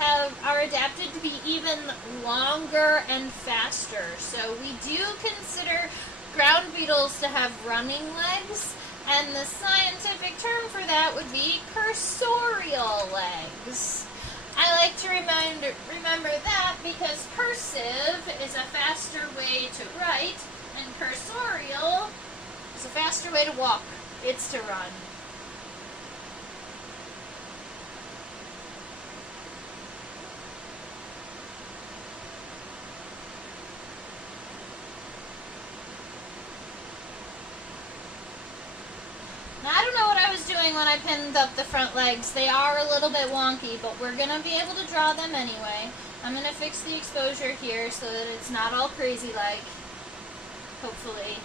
are adapted to be even longer and faster. So we do consider ground beetles to have running legs, and the scientific term for that would be cursorial legs. I like to remember that because cursive is a faster way to write, and cursorial is a faster way to walk. It's to run. Now, I don't know what I was doing when I pinned up the front legs. They are a little bit wonky, but we're going to be able to draw them anyway. I'm going to fix the exposure here so that it's not all crazy-like, hopefully.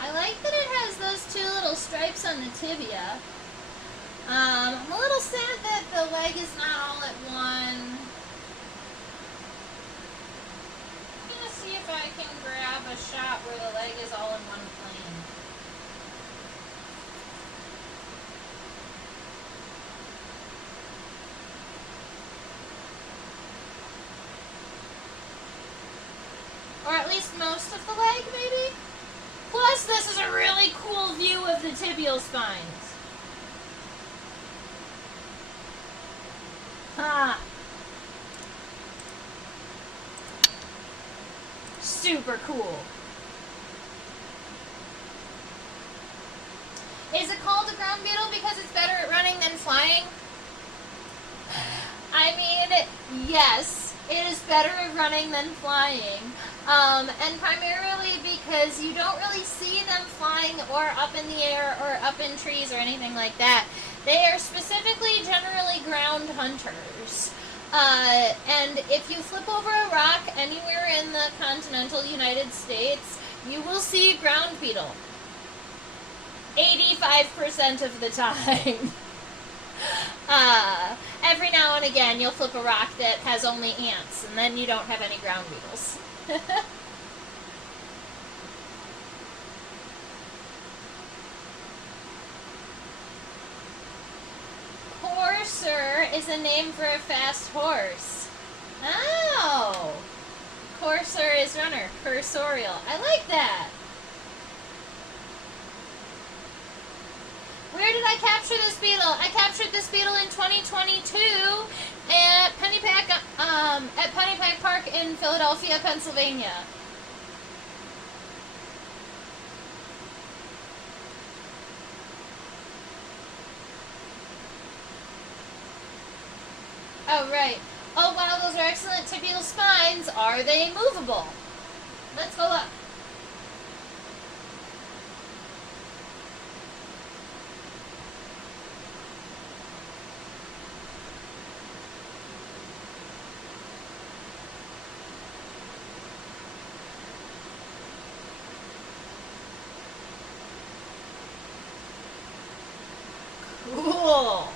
I like that it has those two little stripes on the tibia. I'm a little sad that the leg is not all at one. See if I can grab a shot where the leg is all in one plane. Or at least most of the leg, maybe? Plus, this is a really cool view of the tibial spines. Ha! Super cool. Is it called a ground beetle because it's better at running than flying? I mean, yes, it is better at running than flying. And primarily because you don't really see them flying or up in the air or up in trees or anything like that. They are specifically generally ground hunters. And if you flip over a rock anywhere in the continental United States, you will see a ground beetle. 85% of the time. Every now and again, you'll flip a rock that has only ants, and then you don't have any ground beetles. Courser is a name for a fast horse. Oh! Courser is runner. Cursorial. I like that. Where did I capture this beetle? I captured this beetle in 2022 at Pennypack Park in Philadelphia, Pennsylvania. Oh, right. Oh, wow, those are excellent tibial spines. Are they movable? Let's go look. Cool.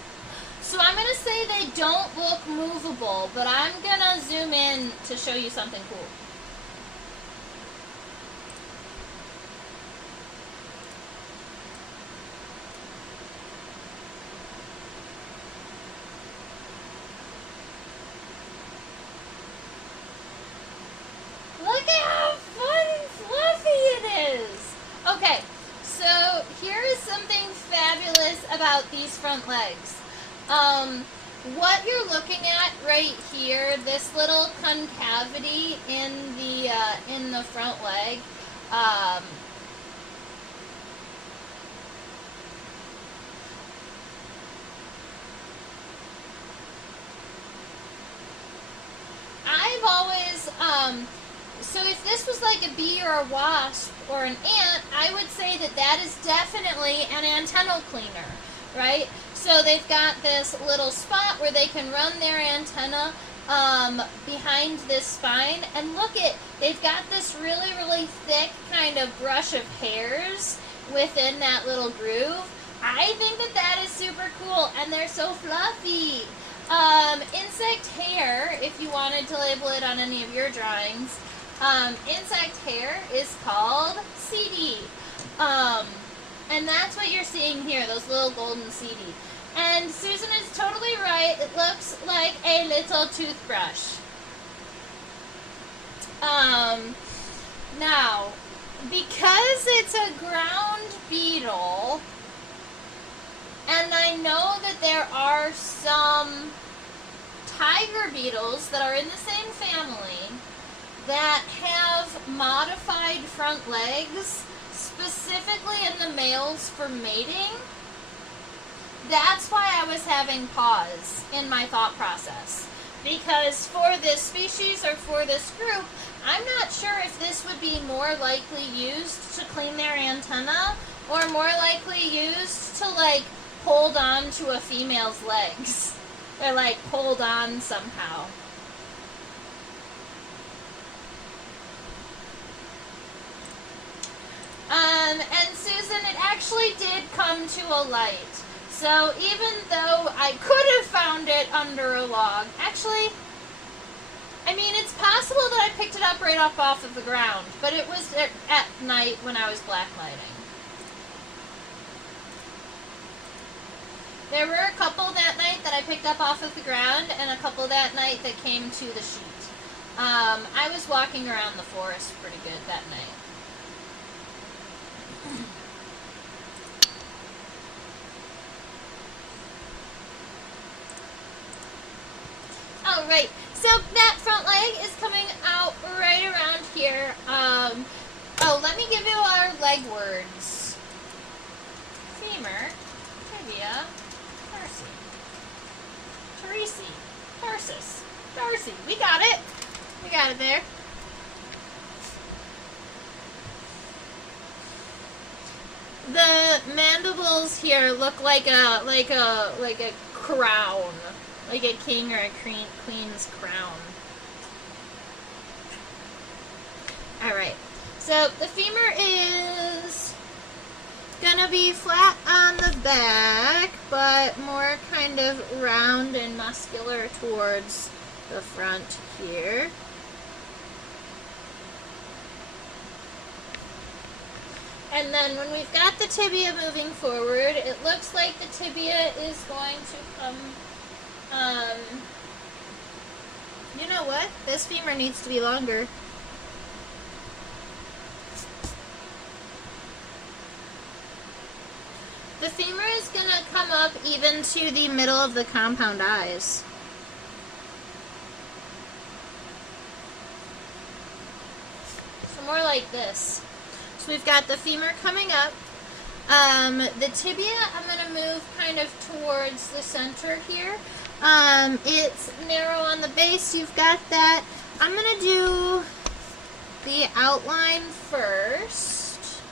So I'm going to say they don't look movable, but I'm going to zoom in to show you something cool. Look at how fun and fluffy it is. Okay, so here is something fabulous about these front legs. What you're looking at right here, this little concavity in the front leg, I've always, so if this was like a bee or a wasp or an ant, I would say that that is definitely an antennal cleaner, right? So they've got this little spot where they can run their antenna behind this spine, and look at, they've got this really, really thick kind of brush of hairs within that little groove. I think that that is super cool, and they're so fluffy. Insect hair, if you wanted to label it on any of your drawings, insect hair is called CD. And that's what you're seeing here, those little golden CD. And Susan is totally right. It looks like a little toothbrush. Now, because it's a ground beetle, and I know that there are some tiger beetles that are in the same family that have modified front legs, specifically in the males for mating. That's why I was having pause in my thought process. Because for this species or for this group, I'm not sure if this would be more likely used to clean their antenna or more likely used to, like, hold on to a female's legs. Or, like, hold on somehow. And Susan, it actually did come to a light. So even though I could have found it under a log, actually, I mean, it's possible that I picked it up right up off of the ground, but it was at night when I was blacklighting. There were a couple that night that I picked up off of the ground and a couple that night that came to the sheet. I was walking around the forest pretty good that night. Oh, right. So that front leg is coming out right around here. Let me give you our leg words. Femur, tibia, tarsi, teresi, tarsus, darcy. We got it. We got it there. The mandibles here look like a crown. Like a king or a queen's crown. Alright, so the femur is gonna be flat on the back, but more kind of round and muscular towards the front here. And then when we've got the tibia moving forward, it looks like the tibia is going to come... you know what? This femur needs to be longer. The femur is going to come up even to the middle of the compound eyes. So more like this. So we've got the femur coming up. The tibia, I'm going to move kind of towards the center here. It's narrow on the base, you've got that. I'm going to do the outline first.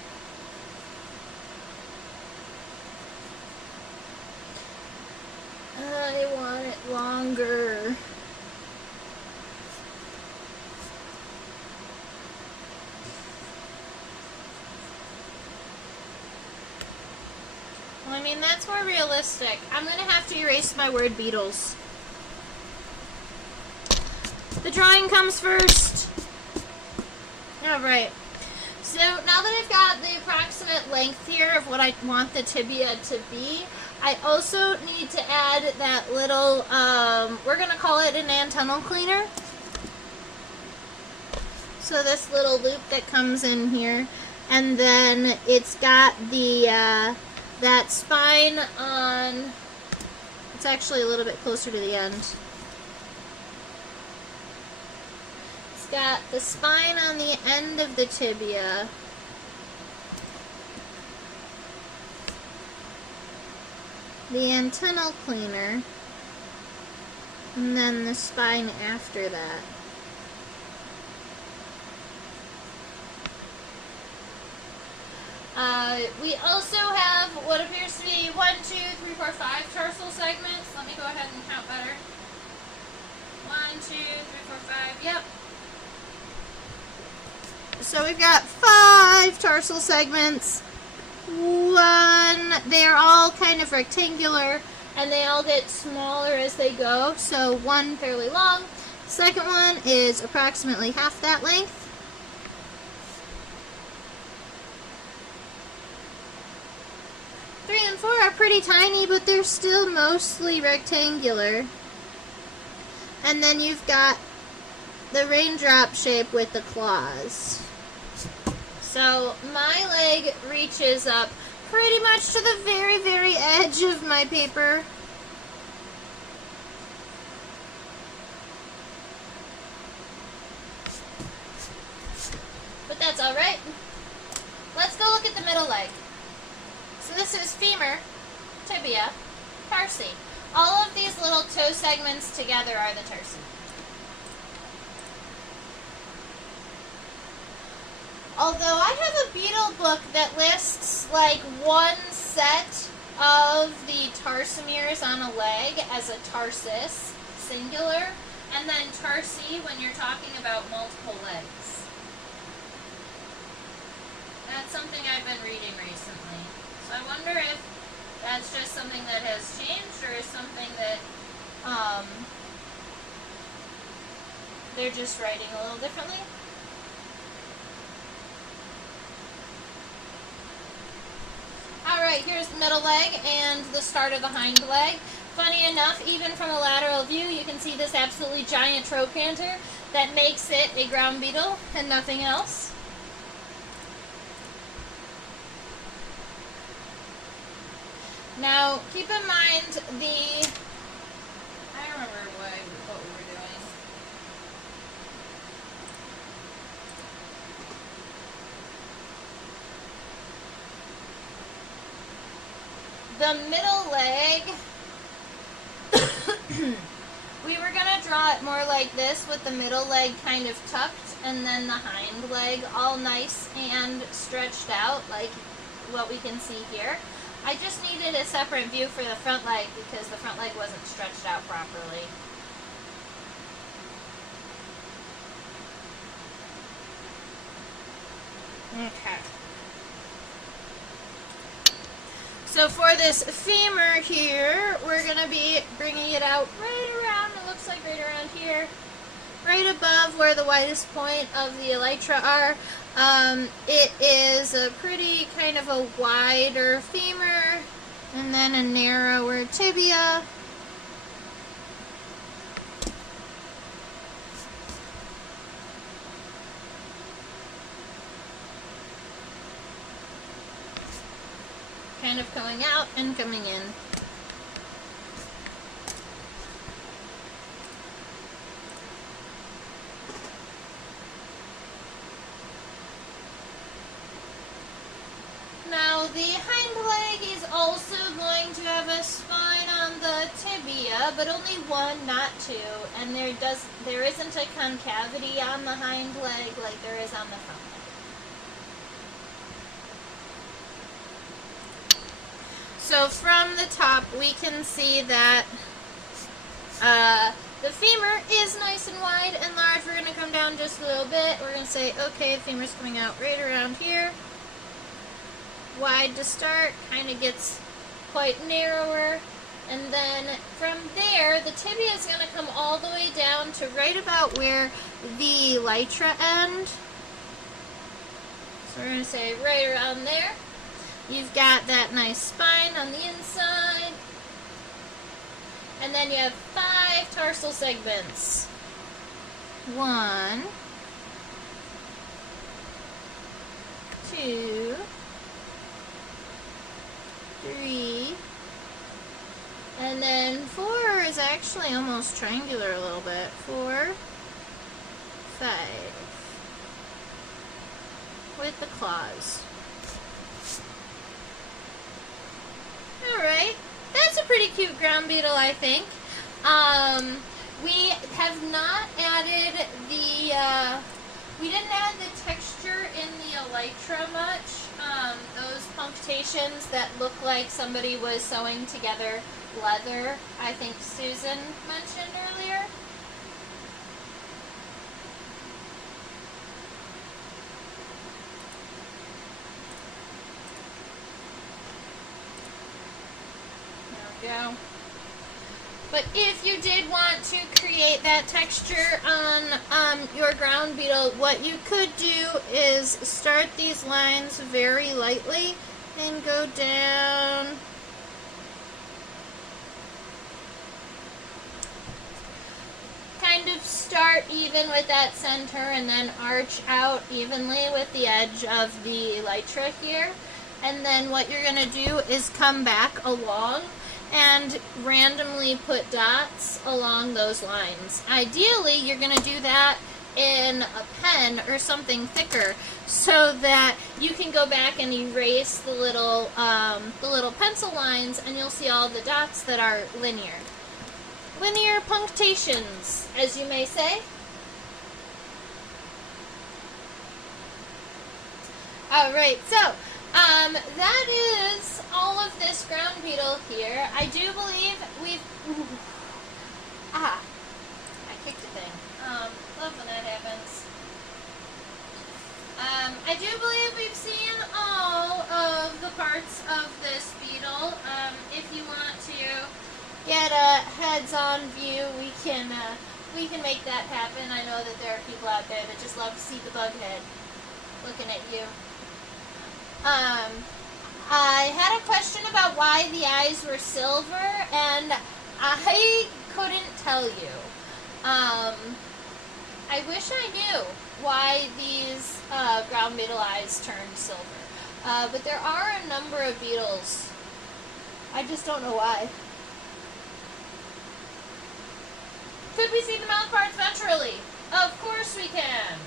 I want it longer. Well, I mean, that's more realistic. I'm going to have to erase my word beetles. The drawing comes first. Alright. So now that I've got the approximate length here of what I want the tibia to be, I also need to add that little, we're going to call it an antennal cleaner. So this little loop that comes in here. And then it's got the, that spine on, it's actually a little bit closer to the end. It's got the spine on the end of the tibia. The antennal cleaner. And then the spine after that. We also have what appears to be 1, 2, 3, 4, 5 tarsal segments. Let me go ahead and count better. 1, 2, 3, 4, 5. Yep. So we've got 5 tarsal segments. They're all kind of rectangular, and they all get smaller as they go. So one fairly long, second one is approximately half that length. Three and four are pretty tiny, but they're still mostly rectangular. And then you've got the raindrop shape with the claws. So my leg reaches up pretty much to the very, very edge of my paper. But that's alright. Let's go look at the middle leg. So this is femur, tibia, tarsi. All of these little toe segments together are the tarsi. Although I have a beetle book that lists like one set of the tarsomeres on a leg as a tarsus, singular, and then tarsi when you're talking about multiple legs. That's something I've been reading recently. So I wonder if that's just something that has changed or is something that they're just writing a little differently. Alright, here's the middle leg and the start of the hind leg. Funny enough, even from a lateral view, you can see this absolutely giant trochanter that makes it a ground beetle and nothing else. Now, keep in mind I remember what we were doing. The middle leg, we were going to draw it more like this with the middle leg kind of tucked and then the hind leg all nice and stretched out like what we can see here. I just needed a separate view for the front leg because the front leg wasn't stretched out properly. Okay. So for this femur here, we're going to be bringing it out right around, it looks like right around here, right above where the widest point of the elytra are. It is a pretty kind of a wider femur and then a narrower tibia. Kind of going out and coming in. Now the hind leg is also going to have a spine on the tibia, but only one, not two, and there isn't a concavity on the hind leg like there is on the front leg. So from the top, we can see that the femur is nice and wide and large. We're going to come down just a little bit. We're going to say, okay, the femur's coming out right around here. Wide to start, kind of gets quite narrower. And then from there, the tibia is going to come all the way down to right about where the elytra end. So we're going to say right around there. You've got that nice spine on the inside. And then you have 5 tarsal segments. 1, 2, 3, and then 4 is actually almost triangular a little bit. 4, 5, with the claws. Alright, that's a pretty cute ground beetle, I think. We have not added we didn't add the texture in the elytra much. Those punctations that look like somebody was sewing together leather, I think Susan mentioned earlier. There we go. But if you did want to create that texture on your ground beetle, what you could do is start these lines very lightly and go down. Kind of start even with that center and then arch out evenly with the edge of the elytra here. And then what you're going to do is come back along and randomly put dots along those lines. Ideally, you're going to do that in a pen or something thicker so that you can go back and erase the little pencil lines, and you'll see all the dots that are linear. Linear punctations, as you may say. Alright, so that is all of this ground beetle here. I do believe we've... I kicked a thing. Love when that happens. I do believe we've seen all of the parts of this beetle. If you want to get a heads-on view, we can make that happen. I know that there are people out there that just love to see the bug head looking at you. I had a question about why the eyes were silver, and I couldn't tell you. I wish I knew why these ground beetle eyes turned silver. But there are a number of beetles. I just don't know why. Could we see the mouth parts ventrally? Of course we can.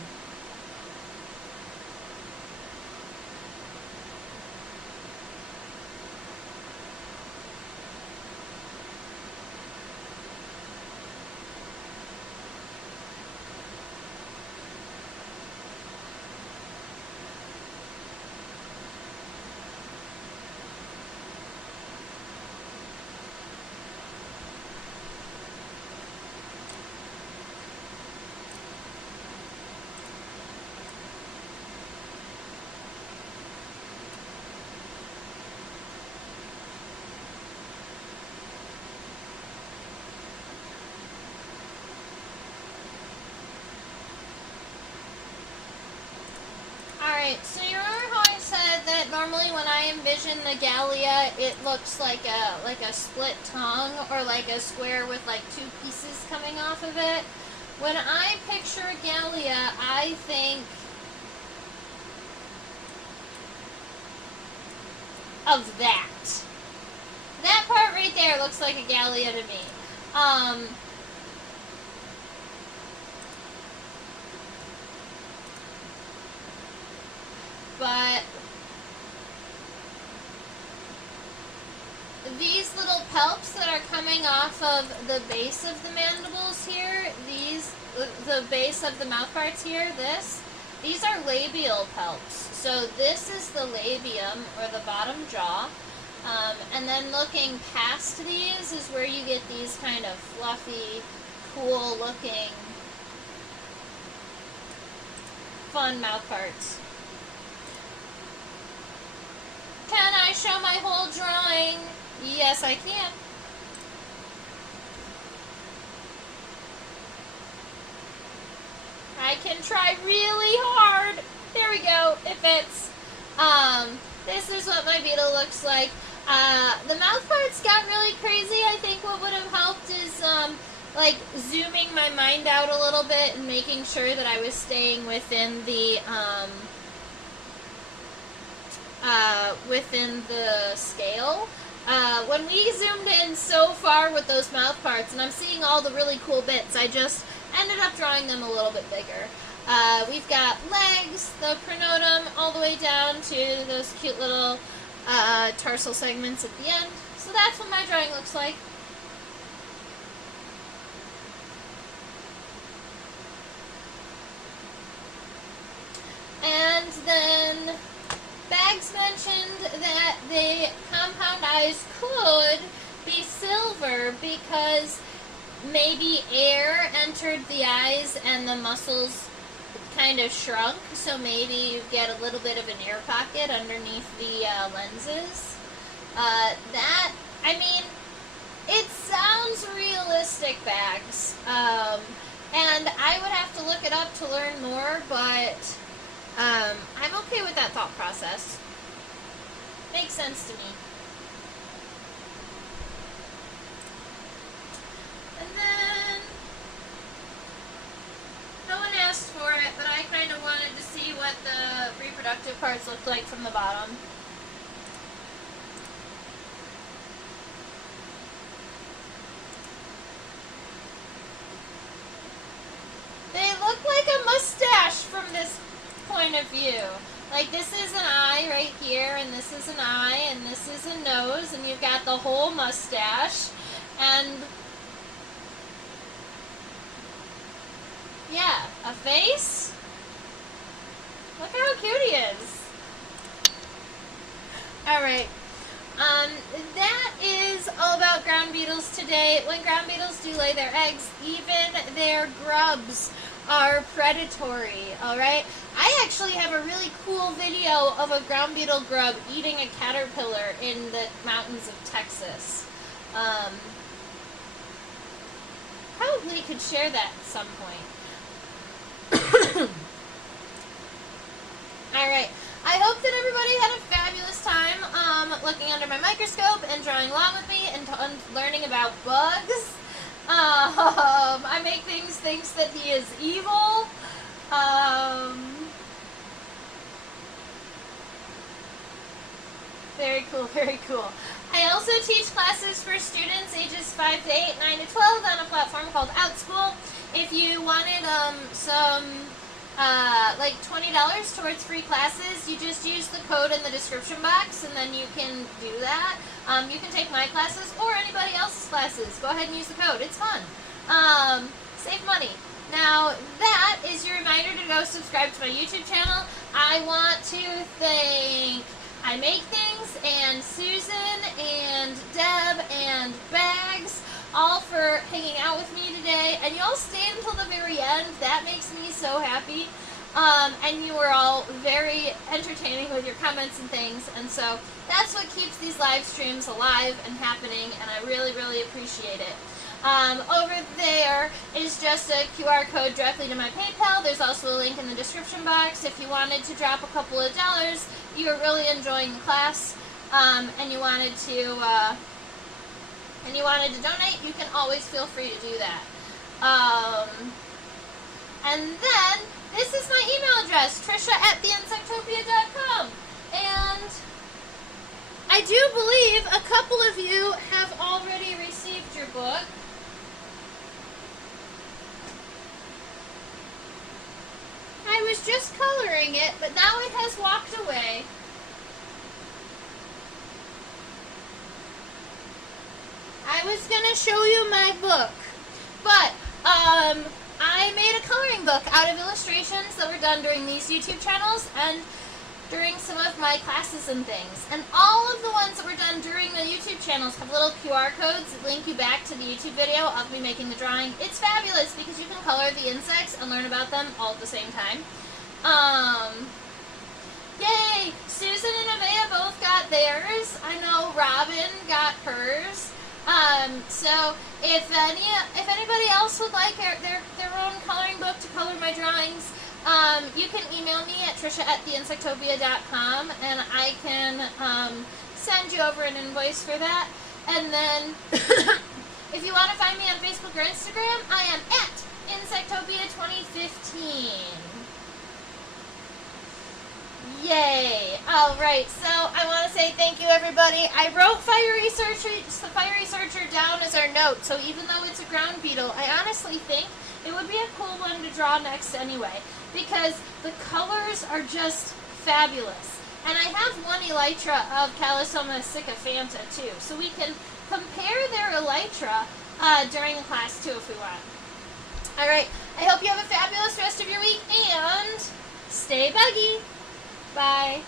So you remember how I said that normally when I envision the Gallia, it looks like a split tongue or like a square with like two pieces coming off of it? When I picture a Gallia, I think of that. That part right there looks like a Gallia to me. But these little palps that are coming off of the base of the mandibles here, the base of the mouth parts here, these are labial palps. So this is the labium, or the bottom jaw. And then looking past these is where you get these kind of fluffy, cool looking, fun mouth parts. Can I show my whole drawing? Yes, I can. I can try really hard. There we go. It fits. This is what my beetle looks like. The mouth parts got really crazy. I think what would have helped is like zooming my mind out a little bit and making sure that I was staying within the scale. When we zoomed in so far with those mouth parts, and I'm seeing all the really cool bits, I just ended up drawing them a little bit bigger. We've got legs, the pronotum, all the way down to those cute little tarsal segments at the end. So that's what my drawing looks like. And then Bags mentioned that the compound eyes could be silver because maybe air entered the eyes and the muscles kind of shrunk, so maybe you get a little bit of an air pocket underneath the lenses. I mean, It sounds realistic, Bags. And I would have to look it up to learn more, but I'm okay with that thought process. Makes sense to me. And then, no one asked for it, but I kind of wanted to see what the reproductive parts looked like from the bottom. They look like a mustache from this point of view. Like, this is an eye right here, and this is an eye, and this is a nose, and you've got the whole mustache, and yeah, a face. Look how cute he is. Alright, that is all about ground beetles today. When ground beetles do lay their eggs, even their grubs are predatory, alright? I actually have a really cool video of a ground beetle grub eating a caterpillar in the mountains of Texas. Probably could share that at some point. Alright, I hope that everybody had a fabulous time looking under my microscope and drawing along with me and learning about bugs. I make things thinks that he is evil. Very cool, very cool. I also teach classes for students ages 5 to 8, 9 to 12 on a platform called OutSchool. If you wanted some like $20 towards free classes, you just use the code in the description box and then you can do that. You can take my classes or anybody else's classes. Go ahead and use the code. It's fun. Save money. Now, that is your reminder to go subscribe to my YouTube channel. I want to thank I Make Things and Susan and Deb and Bags all for hanging out with me today. And you all stayed until the very end. That makes me so happy. And you were all very entertaining with your comments and things. And so that's what keeps these live streams alive and happening. And I really, really appreciate it. Over there is just a QR code directly to my PayPal. There's also a link in the description box. If you wanted to drop a couple of dollars, you were really enjoying the class, and you wanted to donate, you can always feel free to do that. And then this is my email address, trisha@theinsectopia.com, and I do believe a couple of you have already received your book. I was just coloring it, but now it has walked away. I was going to show you my book, but I made a coloring book out of illustrations that were done during these YouTube channels and during some of my classes and things. And all of the ones that were done during the YouTube channels have little QR codes that link you back to the YouTube video of me making the drawing. It's fabulous because you can color the insects and learn about them all at the same time. Yay! Susan and Amaya both got theirs. I know Robin got hers. So if anybody else would like their own coloring book to color my drawings, you can email me at trisha@theinsectopia.com and I can send you over an invoice for that. And then if you want to find me on Facebook or Instagram, I am at Insectopia2015. Yay! Alright, so I want to say thank you, everybody. I wrote Fire Researcher down as our note, so even though it's a ground beetle, I honestly think it would be a cool one to draw next anyway, because the colors are just fabulous. And I have one elytra of Calisoma sycophanta too, so we can compare their elytra during the class too if we want. Alright, I hope you have a fabulous rest of your week, and stay buggy! Bye.